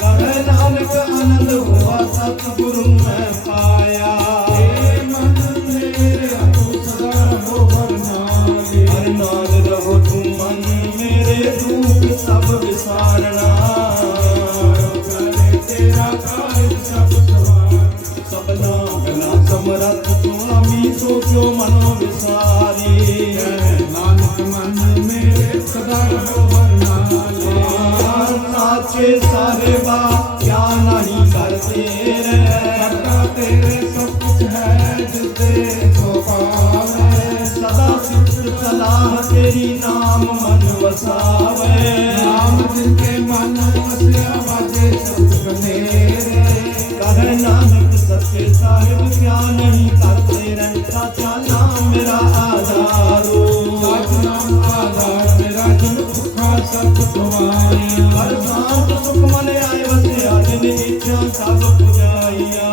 कहे नानक आनंद हुआ सतगुरु मैं पाया मन मेरे सदा हो भरना हर नाद रहो तुम मन मेरे दुख सब ਵਿਸਾਰਨਾ ਕਰੇ ਤੇਰਾ ਕਾਰਜ ਸਭ ਸਵਾਰ ਸਭਨਾ ਗਲਾ ਸਮਰੱਥ ਸੁਆਮੀ ਸੋਚੋ ਮਨੋ ਵਿਸਾਰੀ ਨਾਨਕ ਮਨ ਮੇਰੇ ਸਦਾ ਰਹੋ ਹਰ ਨਾਲੇ ਸਾਚੇ ਸਾਹਿਬਾ ਕਿਆ ਨਹੀਂ ਕਰਦੇ ਰਹਿ ਕਰਤਾ ਤੇਰੇ ਸਭ ਕੁਛ ਹੈ ਜਿਸਦੇ ਸੋ ਪਾਵੇ ਸਦਾ ਸਿਫਤ ਸਲਾਹ ਤੇਰੀ ਨਾਮ ਮਨ ਵਸਾਵੇ ਨਾਮ ਜਿਨਕੇ ਮਨ ਵਸਿਆ ਵਾਜੇ ਸਤ ਕਨੇਰੇ ਕਹੇ ਨਾਨਕ ਸੱਚੇ ਸਾਹਿਬ ਕਿਆ ਨਹੀਂ ਕਰਦੇ ਰਹਿ ਸਾਚਾ ਨਾਮ ਮੇਰਾ ਆਧਾਰੋ ਸਚ ਨਾਮ ਆਧਾਰ ਮੇਰਾ ਜਨ ਭੁੱਖਾ ਸਭ ਗਵਾਇਆ ਹਰ ਸਾਥ ਸੁਖ ਮਨ ਆਏ ਵਸਿਆ ਜਿਨ ਇੱਛਾ ਸਭ ਪੁਜਾਈਆ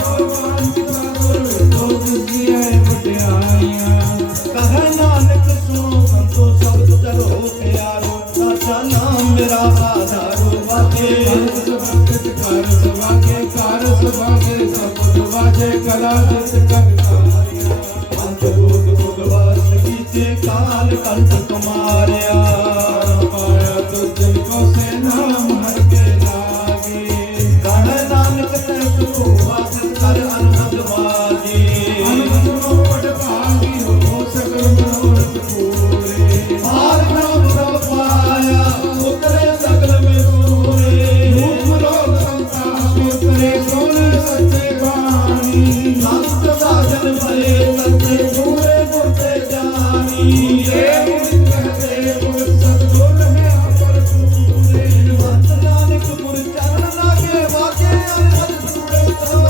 ਭਗਵਾਨ ਪਿਤਾ ਗੁਰ ਲੋਕ ਜੀਏ ਵਡਿਆਈਆਂ ਕਹੇ ਨਾਨਕ ਸੁਣੋ ਸੰਤੋ ਸਬਦ ਚਲੋ ਪਿਆਰੋ ਸਾਚਾ ਨਾਮ ਮੇਰਾ ਆਧਾਰੋ ਵਾਜੇ ਸਭਾਗਿਤ ਕਰ ਸਭਾਗੇ ਕਰ ਸਭਾਗੇ ਸਭ ਵਾਜੇ ਕਲਾ ਜਿਤ ਕਰ ਕਾਰਿਆ ਅੰਤ ਭੋਗ ਭਗਵਾਸ ਕੀਤੇ ਕਾਲ ਕੰਠ ਤੁਮਾਰਿਆ ਪਾਇਆ ਤੁਜਨ ਕੋ ਸੇ ਨਾਮ ਹਰ ਕੇ ਲਾਗੇ ਕਹੇ ਨਾਨਕ ਤੈ ਤੂੰ ਵਾਸਤ ਕਰ ਅਨੰਦ ਵਾਜੀ ਅਨੰਦ ਮੋੜ ਭਾਗੀ ਹੋ ਸਗਲ ਮਨੋਰਥ ਪੂਰੇ ਆਰ ਨਾਮ ਪ੍ਰਭ ਪਾਇਆ ਉਤਰੇ ਸਗਲ ਮੇਰੂਰੇ ਰੂਪ ਲੋਕ ਸੰਤਾਪ ਉਤਰੇ ਸੋਨੇ ਸੱਚੇ ਬਾਣੀ ਸੰਤ ਸਾਜਨ ਭਏ ਸੱਚੇ ਪੂਰੇ ਗੁਰ ਤੇ ਜਾਣੀ ਦੇਵ ਕਹਤੇ ਗੁਰ ਸਤਗੁਰ ਹੈ ਅਪਰ ਪੂਰੇ ਸੰਤ ਨਾਨਕ ਗੁਰ ਚਰਨ ਲਾਗੇ ਵਾਜੇ ਅਨੰਦ ਜੁੜੇ ਸੋ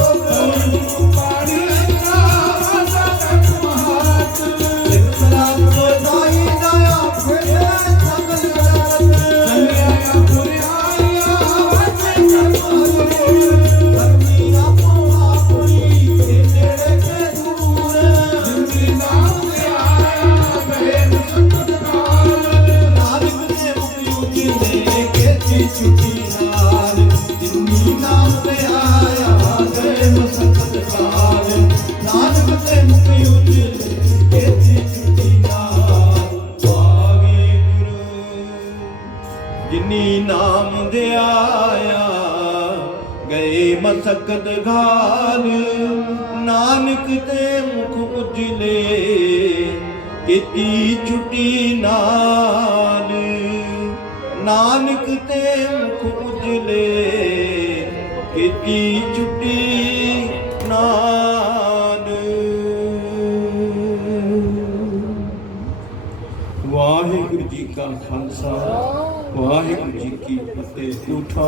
ਪਾਣੀ ਅੰਨਾ ਸਤ ਮਹਾਤ ਇੱਕ ਸਲਾਮ ਕੋ ਦਾਈ ਦਇਆ ਫਿਰੇ ਸਗਲ ਜਗਤ ਕੰਨਿਆ ਪੁਰਿਆਇਆ ਵਾਜੇ ਕਰਮਾਰੇ ਕਰਮੀ ਆਪੋ ਆਪਣੀ ਤੇ ਨੇੜੇ ਕੇ ਦੂਰ ਜਿੰਦੀ ਨਾਮ ਤੇ ਆਇਆ ਬਹਿ ਮੁਸਕਤ ਕਾਲ ਨਾਨਕ ਦੇ ਮੁਖੀ ਉਜਲੇ ਕੀਤੀ ਛੁੱਟੀ ਨਾਲ ਜਿਨੀ ਨਾਮ ਤੇ ਆਇਆ ਗਏ ਮੁਸਕਤ ਕਾਲ ਨਾਨਕ ਦੇ ਮੁਖੀ ਉਜਲੇ ਕੀਤੀ ਛੁੱਟੀ ਨਾਲ ਵਾਹਿਗੁਰੂ ਜਿਨੀ ਨਾਮ ਦੇ ਆਇਆ ਗਏ ਮਸਕਤ ਘਾਲ ਨਾਨਕ ਤੇ ਮੁਖ ਉਜਲੇ ਕੀਤੀ ਛੁੱਟੀ ਨਾਲ ਨਾਨਕ ਤੇ ਮੁਖ ਉਜਲੇ ਕੀਤੀ ਛੁੱਟੀ ਨਾਲ ਵਾਹਿਗੁਰੂ ਜੀ ਕਾ ਖਾਲਸਾ ਵਾਹਿਗੁਰੂ ਜੀ ਕੀ ਫਤਿਹ। ਉਠਾ